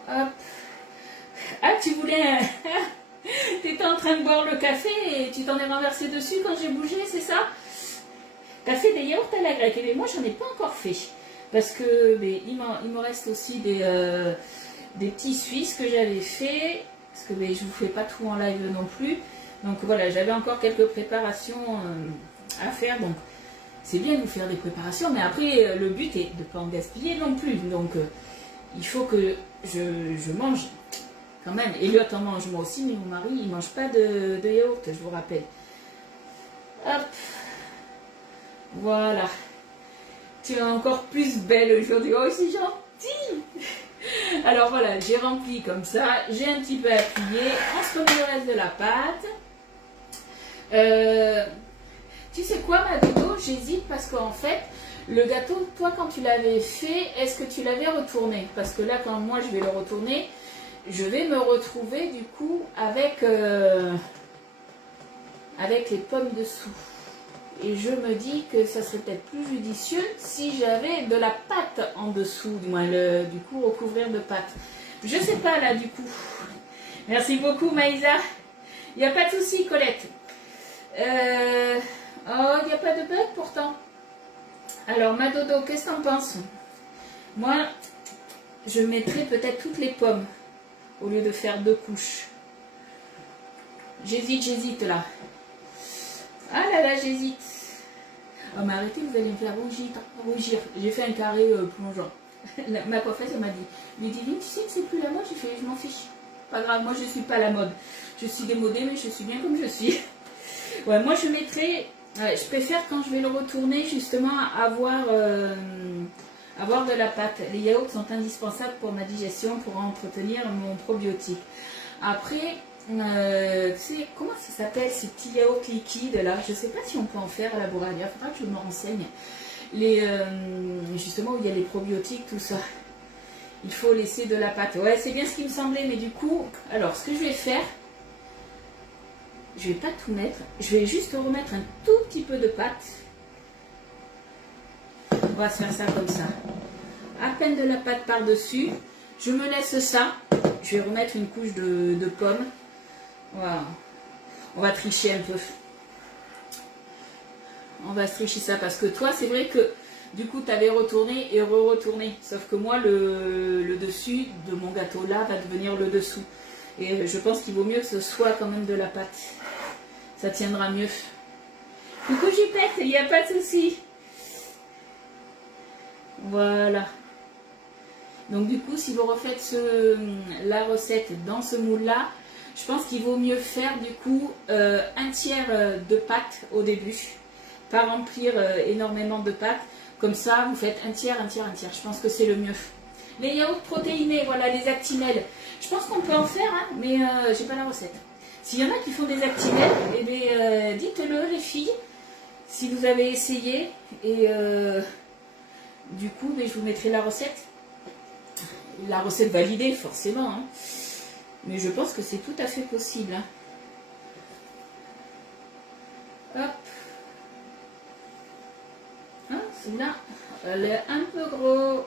Hop. Ah, tu voulais... Tu étais en train de boire le café et tu t'en es renversé dessus quand j'ai bougé, c'est ça? Tu as fait des yaourts à la grecque. Mais moi, j'en ai pas encore fait. Parce que il me reste aussi des petits Suisses que j'avais fait. Parce que je vous fais pas tout en live non plus. Donc voilà, j'avais encore quelques préparations à faire. Donc c'est bien de vous faire des préparations. Mais après, le but est de ne pas en gaspiller non plus. Donc il faut que je mange. Quand même, Elliot en mange moi aussi, mais mon mari, il ne mange pas de yaourt, je vous rappelle. Hop. Voilà. Tu es encore plus belle aujourd'hui. Oh, c'est gentil. Alors voilà, j'ai rempli comme ça, j'ai un petit peu appuyé, on se remet le reste de la pâte. Tu sais quoi, ma dodo, j'hésite parce qu'en fait, le gâteau, toi quand tu l'avais fait, est-ce que tu l'avais retourné? Parce que là, quand moi je vais le retourner, je vais me retrouver du coup avec les pommes dessous. Et je me dis que ça serait peut-être plus judicieux si j'avais de la pâte en dessous, du moins du coup recouvrir de pâte. Je sais pas là du coup. Merci beaucoup Maïsa. Il n'y a pas de souci Colette. Oh, il n'y a pas de bug pourtant. Alors ma dodo, qu'est-ce que t'en penses? Moi, je mettrais peut-être toutes les pommes au lieu de faire 2 couches. J'hésite là. Ah là là, j'hésite. Oh, mais arrêtez, vous allez me faire rougir. J'ai fait un carré plongeant. Ma coiffeuse m'a dit, lui dit, tu sais que c'est plus la mode? J'ai fait, je m'en fiche. Pas grave, moi je suis pas la mode. Je suis démodée, mais je suis bien comme je suis. Ouais, moi je mettrais, je préfère quand je vais le retourner justement avoir de la pâte. Les yaourts sont indispensables pour ma digestion, pour entretenir mon probiotique. Après, tu sais, comment ça s'appelle ces petits yaourts liquides là? Je sais pas si on peut en faire à la Bouralia, il faudra que je me renseigne. Justement où il y a les probiotiques, tout ça. Il faut laisser de la pâte. Ouais, c'est bien ce qui me semblait, mais du coup, alors ce que je vais faire, je vais pas tout mettre, je vais juste remettre un tout petit peu de pâte. On va se faire ça comme ça. À peine de la pâte par-dessus. Je me laisse ça. Je vais remettre une couche de pommes. Voilà. On va tricher un peu. On va tricher ça parce que toi, c'est vrai que du coup, tu avais retourné et re-retourné. Sauf que moi, le dessus de mon gâteau là va devenir le dessous. Et je pense qu'il vaut mieux que ce soit quand même de la pâte. Ça tiendra mieux. Coucou Jupette, il n'y a pas de souci. Voilà. Donc du coup, si vous refaites la recette dans ce moule-là, je pense qu'il vaut mieux faire du coup un tiers de pâte au début. Pas remplir énormément de pâte. Comme ça, vous faites un tiers, un tiers, un tiers. Je pense que c'est le mieux. Les yaourts protéinés, voilà, les actimels. Je pense qu'on peut en faire, hein, mais j'ai pas la recette. S'il y en a qui font des actimels, eh bien, dites-le les filles, si vous avez essayé. Et du coup, je vous mettrai la recette. La recette validée, forcément. Hein. Mais je pense que c'est tout à fait possible. Hein. Hop. Hein, celui-là, elle est un peu gros.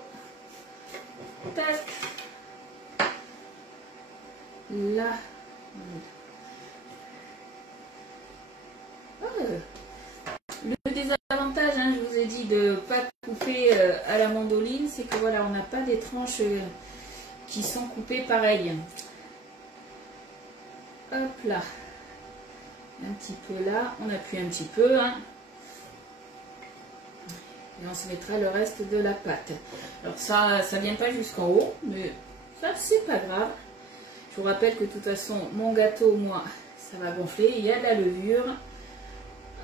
Tac. Là. Oh. Le désavantage, hein, je vous ai dit, de ne pas couper à la mandoline, c'est que voilà, on n'a pas des tranches qui sont coupées pareil. Hop là. Un petit peu là, on appuie un petit peu. Hein. Et on se mettra le reste de la pâte. Alors ça vient pas jusqu'en haut, mais ça c'est pas grave. Je vous rappelle que de toute façon, mon gâteau, moi, ça va gonfler. Il y a de la levure.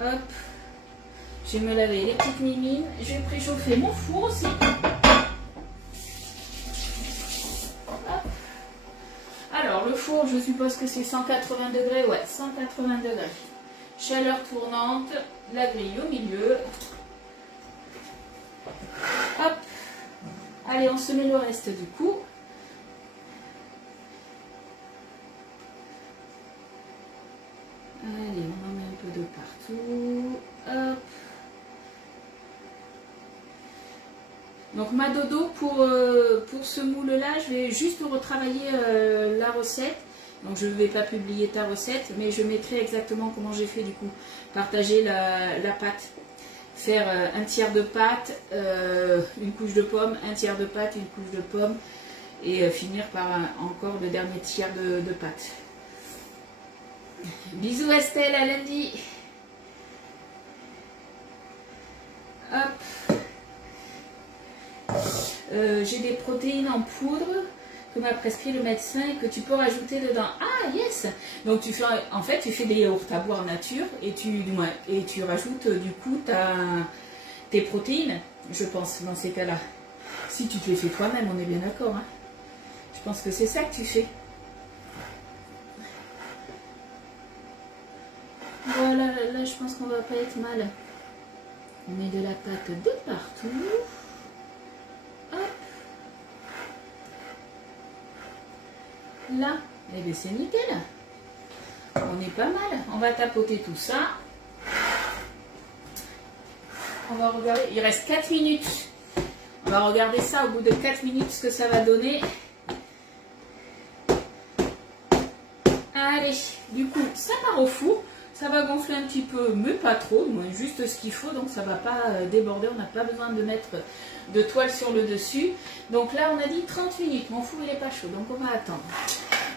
Hop. Je vais me laver les petites mimines. Je vais préchauffer mon four aussi. Hop. Alors, le four, je suppose que c'est 180 degrés. Ouais, 180 degrés. Chaleur tournante. La grille au milieu. Hop. Allez, on se met le reste du coup. Allez, on en met un peu de partout. Hop. Donc ma dodo, pour ce moule-là, je vais juste retravailler la recette. Donc je ne vais pas publier ta recette, mais je mettrai exactement comment j'ai fait du coup. Partager la pâte. Faire un tiers de pâte, une couche de pomme, un tiers de pâte, une couche de pomme. Et finir par encore le dernier tiers de pâte. Bisous Estelle, à lundi. Hop. J'ai des protéines en poudre que m'a prescrit le médecin et que tu peux rajouter dedans. Ah yes. Donc tu fais, en fait tu fais des yaourts à boire nature et tu rajoutes du coup tes protéines, je pense, dans ces cas-là. Si tu te les fais toi-même, on est bien d'accord. Hein. Je pense que c'est ça que tu fais. Voilà, là je pense qu'on va pas être mal. On met de la pâte de partout. Hop. Là, eh bien c'est nickel. On est pas mal. On va tapoter tout ça. On va regarder. Il reste 4 minutes. On va regarder ça au bout de 4 minutes ce que ça va donner. Allez, du coup, ça part au four. Ça va gonfler un petit peu, mais pas trop, juste ce qu'il faut, donc ça ne va pas déborder. On n'a pas besoin de mettre de toile sur le dessus. Donc là, on a dit 30 minutes. Mon four, il n'est pas chaud, donc on va attendre.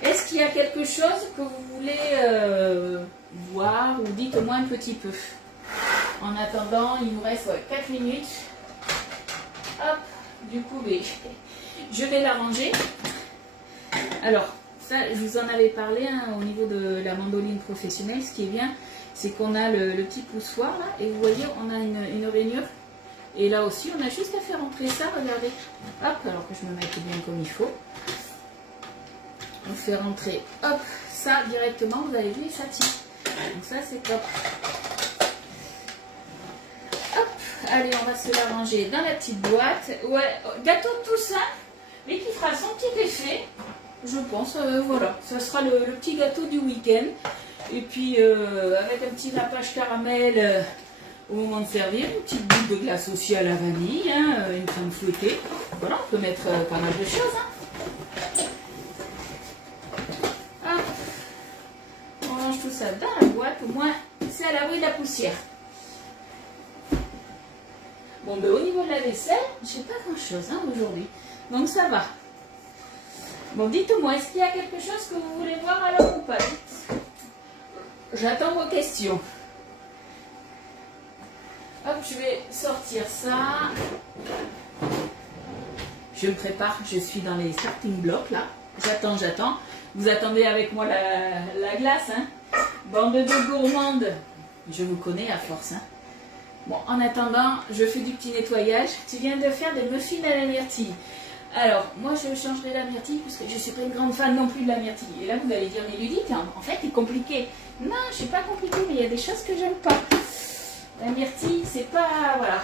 Est-ce qu'il y a quelque chose que vous voulez voir ou dites-moi un petit peu. En attendant, il nous reste 4 minutes. Hop, du coup, je vais la ranger. Alors, ça, je vous en avais parlé au niveau de la mandoline professionnelle. Ce qui est bien, c'est qu'on a le petit poussoir là, et vous voyez, on a une rainure. Et là aussi, on a juste à faire entrer ça, regardez. Hop, alors que je me mette bien comme il faut. On fait rentrer, hop, ça directement, vous avez vu, ça tient. Donc ça, c'est top. Hop, allez, on va se la ranger dans la petite boîte. Ouais, gâteau tout simple, mais qui fera son petit effet. Je pense, voilà, ça sera le petit gâteau du week-end. Et puis, avec un petit nappage caramel au moment de servir, une petite boule de glace aussi à la vanille, hein, une crème fouettée. Voilà, on peut mettre pas mal de choses. Hein. Hop. On range tout ça dans la boîte, au moins c'est à l'abri de la poussière. Bon, ben, au niveau de la vaisselle, j'ai pas grand-chose hein, aujourd'hui, donc ça va. Bon, dites-moi, est-ce qu'il y a quelque chose que vous voulez voir alors ou pas? J'attends vos questions. Hop, je vais sortir ça. Je me prépare, je suis dans les starting blocks là. J'attends. Vous attendez avec moi la glace, hein? Bande de gourmandes. Je vous connais à force, hein? Bon, en attendant, je fais du petit nettoyage. Tu viens de faire des muffins à la myrtille. Alors, moi je changerai la myrtille parce que je ne suis pas une grande fan non plus de la myrtille. Et là vous allez dire, mais Ludique, en fait c'est compliqué. Non, je ne suis pas compliquée, mais il y a des choses que j'aime pas. La myrtille, c'est pas, voilà.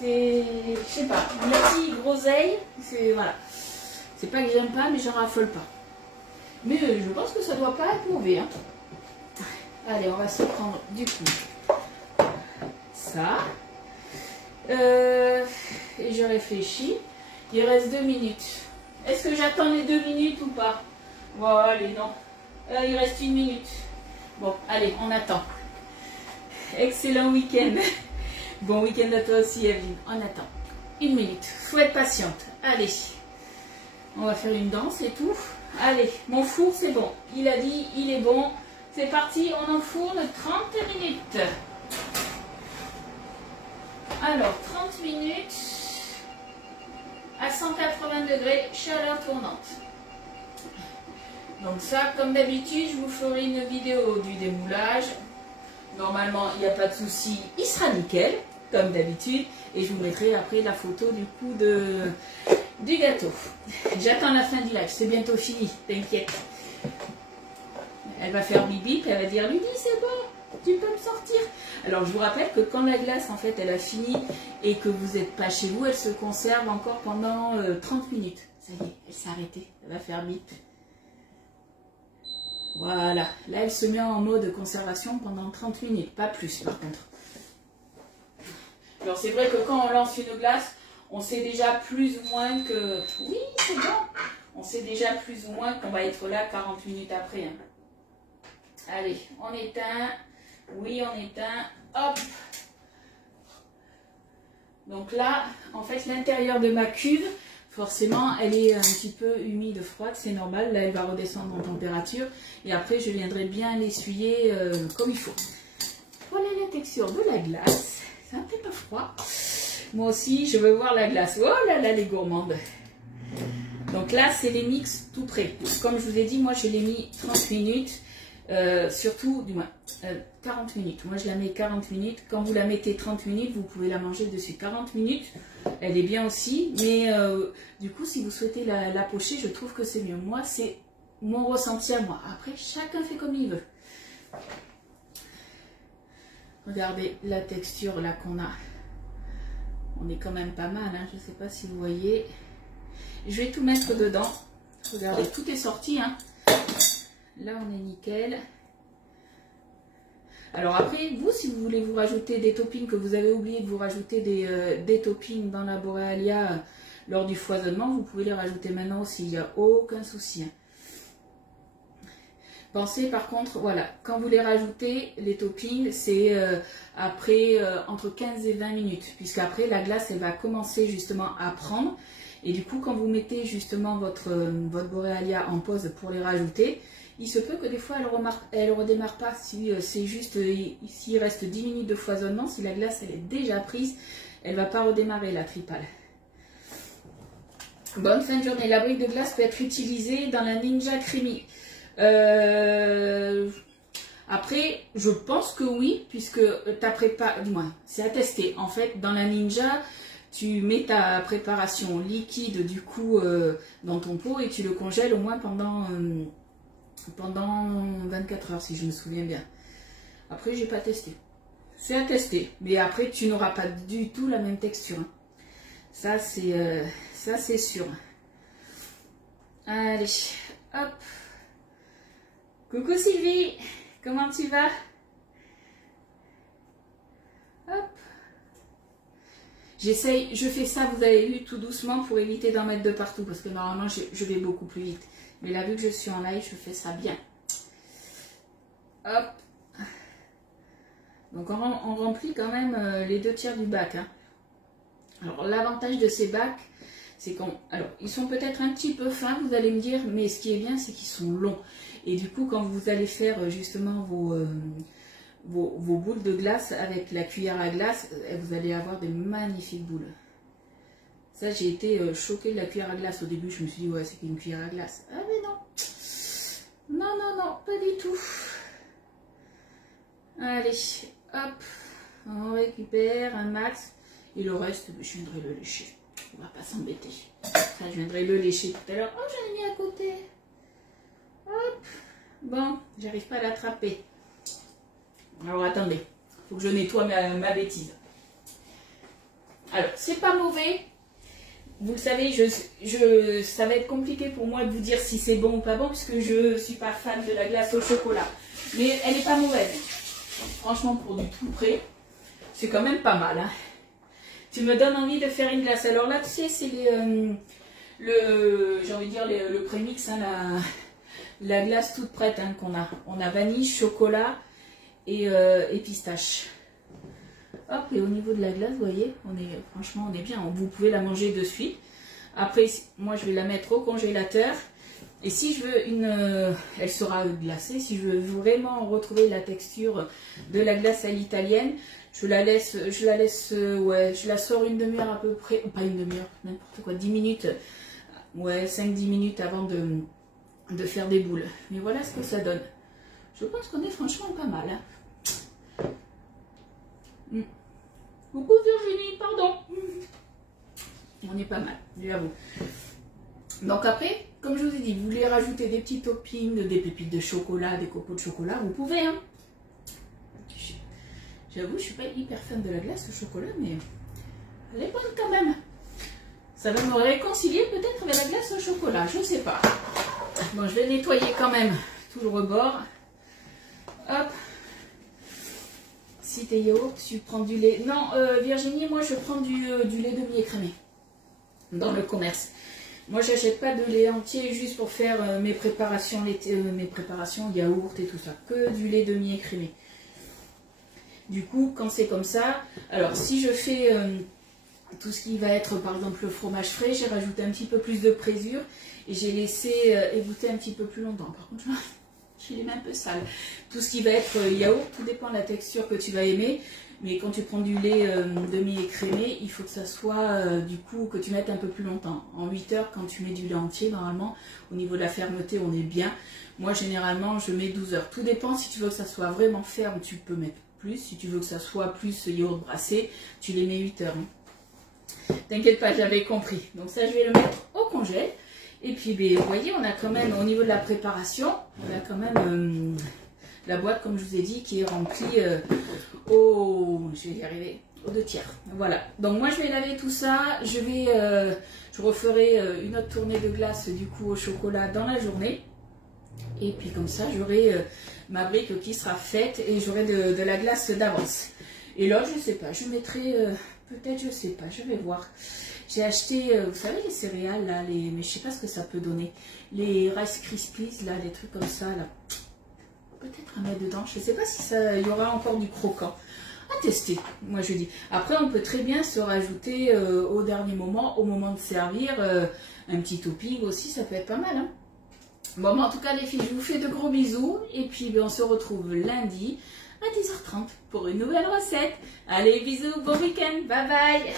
C'est, je sais pas, myrtille, groseille, c'est, voilà. C'est pas que j'aime pas, mais j'en raffole pas. Mais je pense que ça doit pas être mauvais. Hein. Allez, on va se prendre du coup ça. Et je réfléchis. Il reste 2 minutes. Est-ce que j'attends les 2 minutes ou pas? Bon, allez, non. Il reste 1 minute. Bon, allez, on attend. Excellent week-end. Bon week-end à toi aussi, Evelyne. On attend. 1 minute. Faut être patiente. Allez. On va faire une danse et tout. Allez, mon four, c'est bon. Il a dit, il est bon. C'est parti, on enfourne 30 minutes. Alors, 30 minutes. À 180 degrés, chaleur tournante. Donc ça, comme d'habitude, je vous ferai une vidéo du démoulage. Normalement, il n'y a pas de souci, il sera nickel, comme d'habitude. Et je vous mettrai après la photo du coup du gâteau. J'attends la fin du live, c'est bientôt fini, t'inquiète. Elle va faire bip bip, elle va dire, Ludie, c'est bon, tu peux me sortir. Alors je vous rappelle que quand la glace en fait elle a fini et que vous n'êtes pas chez vous, elle se conserve encore pendant 30 minutes. Ça y est, elle s'est arrêtée, elle va faire bip. Voilà, là elle se met en mode conservation pendant 30 minutes, pas plus par contre. Alors c'est vrai que quand on lance une glace, on sait déjà plus ou moins que... Oui, c'est bon. On sait déjà plus ou moins qu'on va être là 40 minutes après. Hein. Allez, on éteint. Oui, on éteint. Hop. Donc là, en fait, l'intérieur de ma cuve, forcément, elle est un petit peu humide, froide. C'est normal. Là, elle va redescendre en température. Et après, je viendrai bien l'essuyer comme il faut. Voilà la texture de la glace. C'est un peu pas froid. Moi aussi, je veux voir la glace. Oh là là, les gourmandes. Donc là, c'est les mix tout prêts. Comme je vous ai dit, moi, je l'ai mis 30 minutes. Surtout, du moins, 40 minutes. Moi, je la mets 40 minutes. Quand vous la mettez 30 minutes, vous pouvez la manger dessus. 40 minutes, elle est bien aussi. Mais du coup, si vous souhaitez la pocher, je trouve que c'est mieux. Moi, c'est mon ressenti à moi. Après, chacun fait comme il veut. Regardez la texture là qu'on a. On est quand même pas mal, hein. Je ne sais pas si vous voyez. Je vais tout mettre dedans. Regardez, tout est sorti, hein. Là, on est nickel. Alors après, vous, si vous voulez vous rajouter des toppings, que vous avez oublié de vous rajouter des toppings dans la Borealia lors du foisonnement, vous pouvez les rajouter maintenant aussi, il n'y a aucun souci, hein. Pensez par contre, voilà, quand vous les rajoutez, les toppings, c'est après entre 15 et 20 minutes, puisqu'après la glace, elle va commencer justement à prendre. Et du coup, quand vous mettez justement votre Borealia en pause pour les rajouter, il se peut que des fois, elle ne redémarre pas. Si c'est juste, s'il reste 10 minutes de foisonnement, si la glace elle est déjà prise, elle ne va pas redémarrer la tripale. Bonne fin de journée. La brique de glace peut être utilisée dans la Ninja Creamy. Après, je pense que oui, puisque ta prépa, du moins, c'est à tester. En fait, dans la Ninja, tu mets ta préparation liquide du coup dans ton pot et tu le congèles au moins pendant 24 heures, si je me souviens bien. Après, j'ai pas testé. C'est à tester, mais après, tu n'auras pas du tout la même texture, hein. Ça, c'est sûr. Allez, hop. Coucou Sylvie, comment tu vas? Hop. J'essaye, je fais ça, vous avez vu, tout doucement pour éviter d'en mettre de partout, parce que normalement je vais beaucoup plus vite. Mais là, vu que je suis en live, je fais ça bien. Hop. Donc on remplit quand même les 2/3 du bac, hein. Alors l'avantage de ces bacs, c'est alors ils sont peut-être un petit peu fins, vous allez me dire, mais ce qui est bien, c'est qu'ils sont longs. Et du coup, quand vous allez faire justement vos boules de glace avec la cuillère à glace, vous allez avoir des magnifiques boules. Ça, j'ai été choquée de la cuillère à glace au début. Je me suis dit, ouais, c'est une cuillère à glace. Ah, mais non. Non, non, non, pas du tout. Allez, hop. On récupère un max. Et le reste, je viendrai le lécher. On va pas s'embêter. Ça, je viendrai le lécher tout à l'heure. Oh, j'en ai mis à côté. Hop. Bon, j'arrive pas à l'attraper. Alors, attendez. Faut que je nettoie ma bêtise. Alors, c'est pas mauvais. Vous le savez, ça va être compliqué pour moi de vous dire si c'est bon ou pas bon, puisque je ne suis pas fan de la glace au chocolat. Mais elle n'est pas mauvaise. Franchement, pour du tout près, c'est quand même pas mal, hein. Tu me donnes envie de faire une glace. Alors là, tu sais, c'est j'ai envie de dire le prémix, hein, la glace toute prête, hein, qu'on a. On a vanille, chocolat et pistache. Hop, et au niveau de la glace, vous voyez, franchement, on est bien. Vous pouvez la manger de suite. Après, moi, je vais la mettre au congélateur. Et si je veux elle sera glacée. Si je veux vraiment retrouver la texture de la glace à l'italienne, je la laisse, ouais, je la sors une demi-heure à peu près. Pas une demi-heure, n'importe quoi, 10 minutes. Ouais, 5-10 minutes avant de faire des boules. Mais voilà ce que ça donne. Je pense qu'on est franchement pas mal, hein. Coucou Virginie, pardon. On est pas mal, j'avoue. Donc après, comme je vous ai dit, vous voulez rajouter des petits toppings, des pépites de chocolat, des copeaux de chocolat, vous pouvez, hein. J'avoue, je suis pas hyper fan de la glace au chocolat, mais elle est bonne quand même. Ça va me réconcilier peut-être avec la glace au chocolat, je sais pas. Bon, je vais nettoyer quand même tout le rebord. Hop. Si t'es yaourt, tu prends du lait. Non, Virginie, moi je prends du lait demi-écrémé dans le commerce. Moi, j'achète pas de lait entier juste pour faire mes préparations yaourt et tout ça. Que du lait demi-écrémé. Du coup, quand c'est comme ça, alors si je fais tout ce qui va être par exemple le fromage frais, j'ai rajouté un petit peu plus de présure et j'ai laissé égoutter un petit peu plus longtemps. Par contre, je les mets un peu sales. Tout ce qui va être yaourt, tout dépend de la texture que tu vas aimer. Mais quand tu prends du lait demi-écrémé, il faut que ça soit, du coup, que tu mettes un peu plus longtemps. En 8 heures, quand tu mets du lait entier, normalement, au niveau de la fermeté, on est bien. Moi, généralement, je mets 12 heures. Tout dépend, si tu veux que ça soit vraiment ferme, tu peux mettre plus. Si tu veux que ça soit plus yaourt brassé, tu les mets 8 heures. Hein. T'inquiète pas, j'avais compris. Donc ça, je vais le mettre au congèle. Et puis, ben, vous voyez, on a quand même, au niveau de la préparation, on a quand même... la boîte, comme je vous ai dit, qui est remplie je vais y arriver, aux 2 tiers. Voilà. Donc moi, je vais laver tout ça. Je referai une autre tournée de glace, du coup, au chocolat dans la journée. Et puis comme ça, j'aurai ma brique qui sera faite et j'aurai de la glace d'avance. Et là, je sais pas, je mettrai, peut-être, je sais pas, je vais voir. J'ai acheté, vous savez, les céréales, là, mais je sais pas ce que ça peut donner. Les Rice Krispies, là, les trucs comme ça, là. Peut-être à mettre dedans. Je ne sais pas si il y aura encore du croquant. À tester, moi je dis. Après, on peut très bien se rajouter au dernier moment, au moment de servir, un petit topping aussi, ça peut être pas mal. Hein. Bon, mais en tout cas, les filles, je vous fais de gros bisous. Et puis, ben, on se retrouve lundi à 10h30 pour une nouvelle recette. Allez, bisous, bon week-end, bye bye.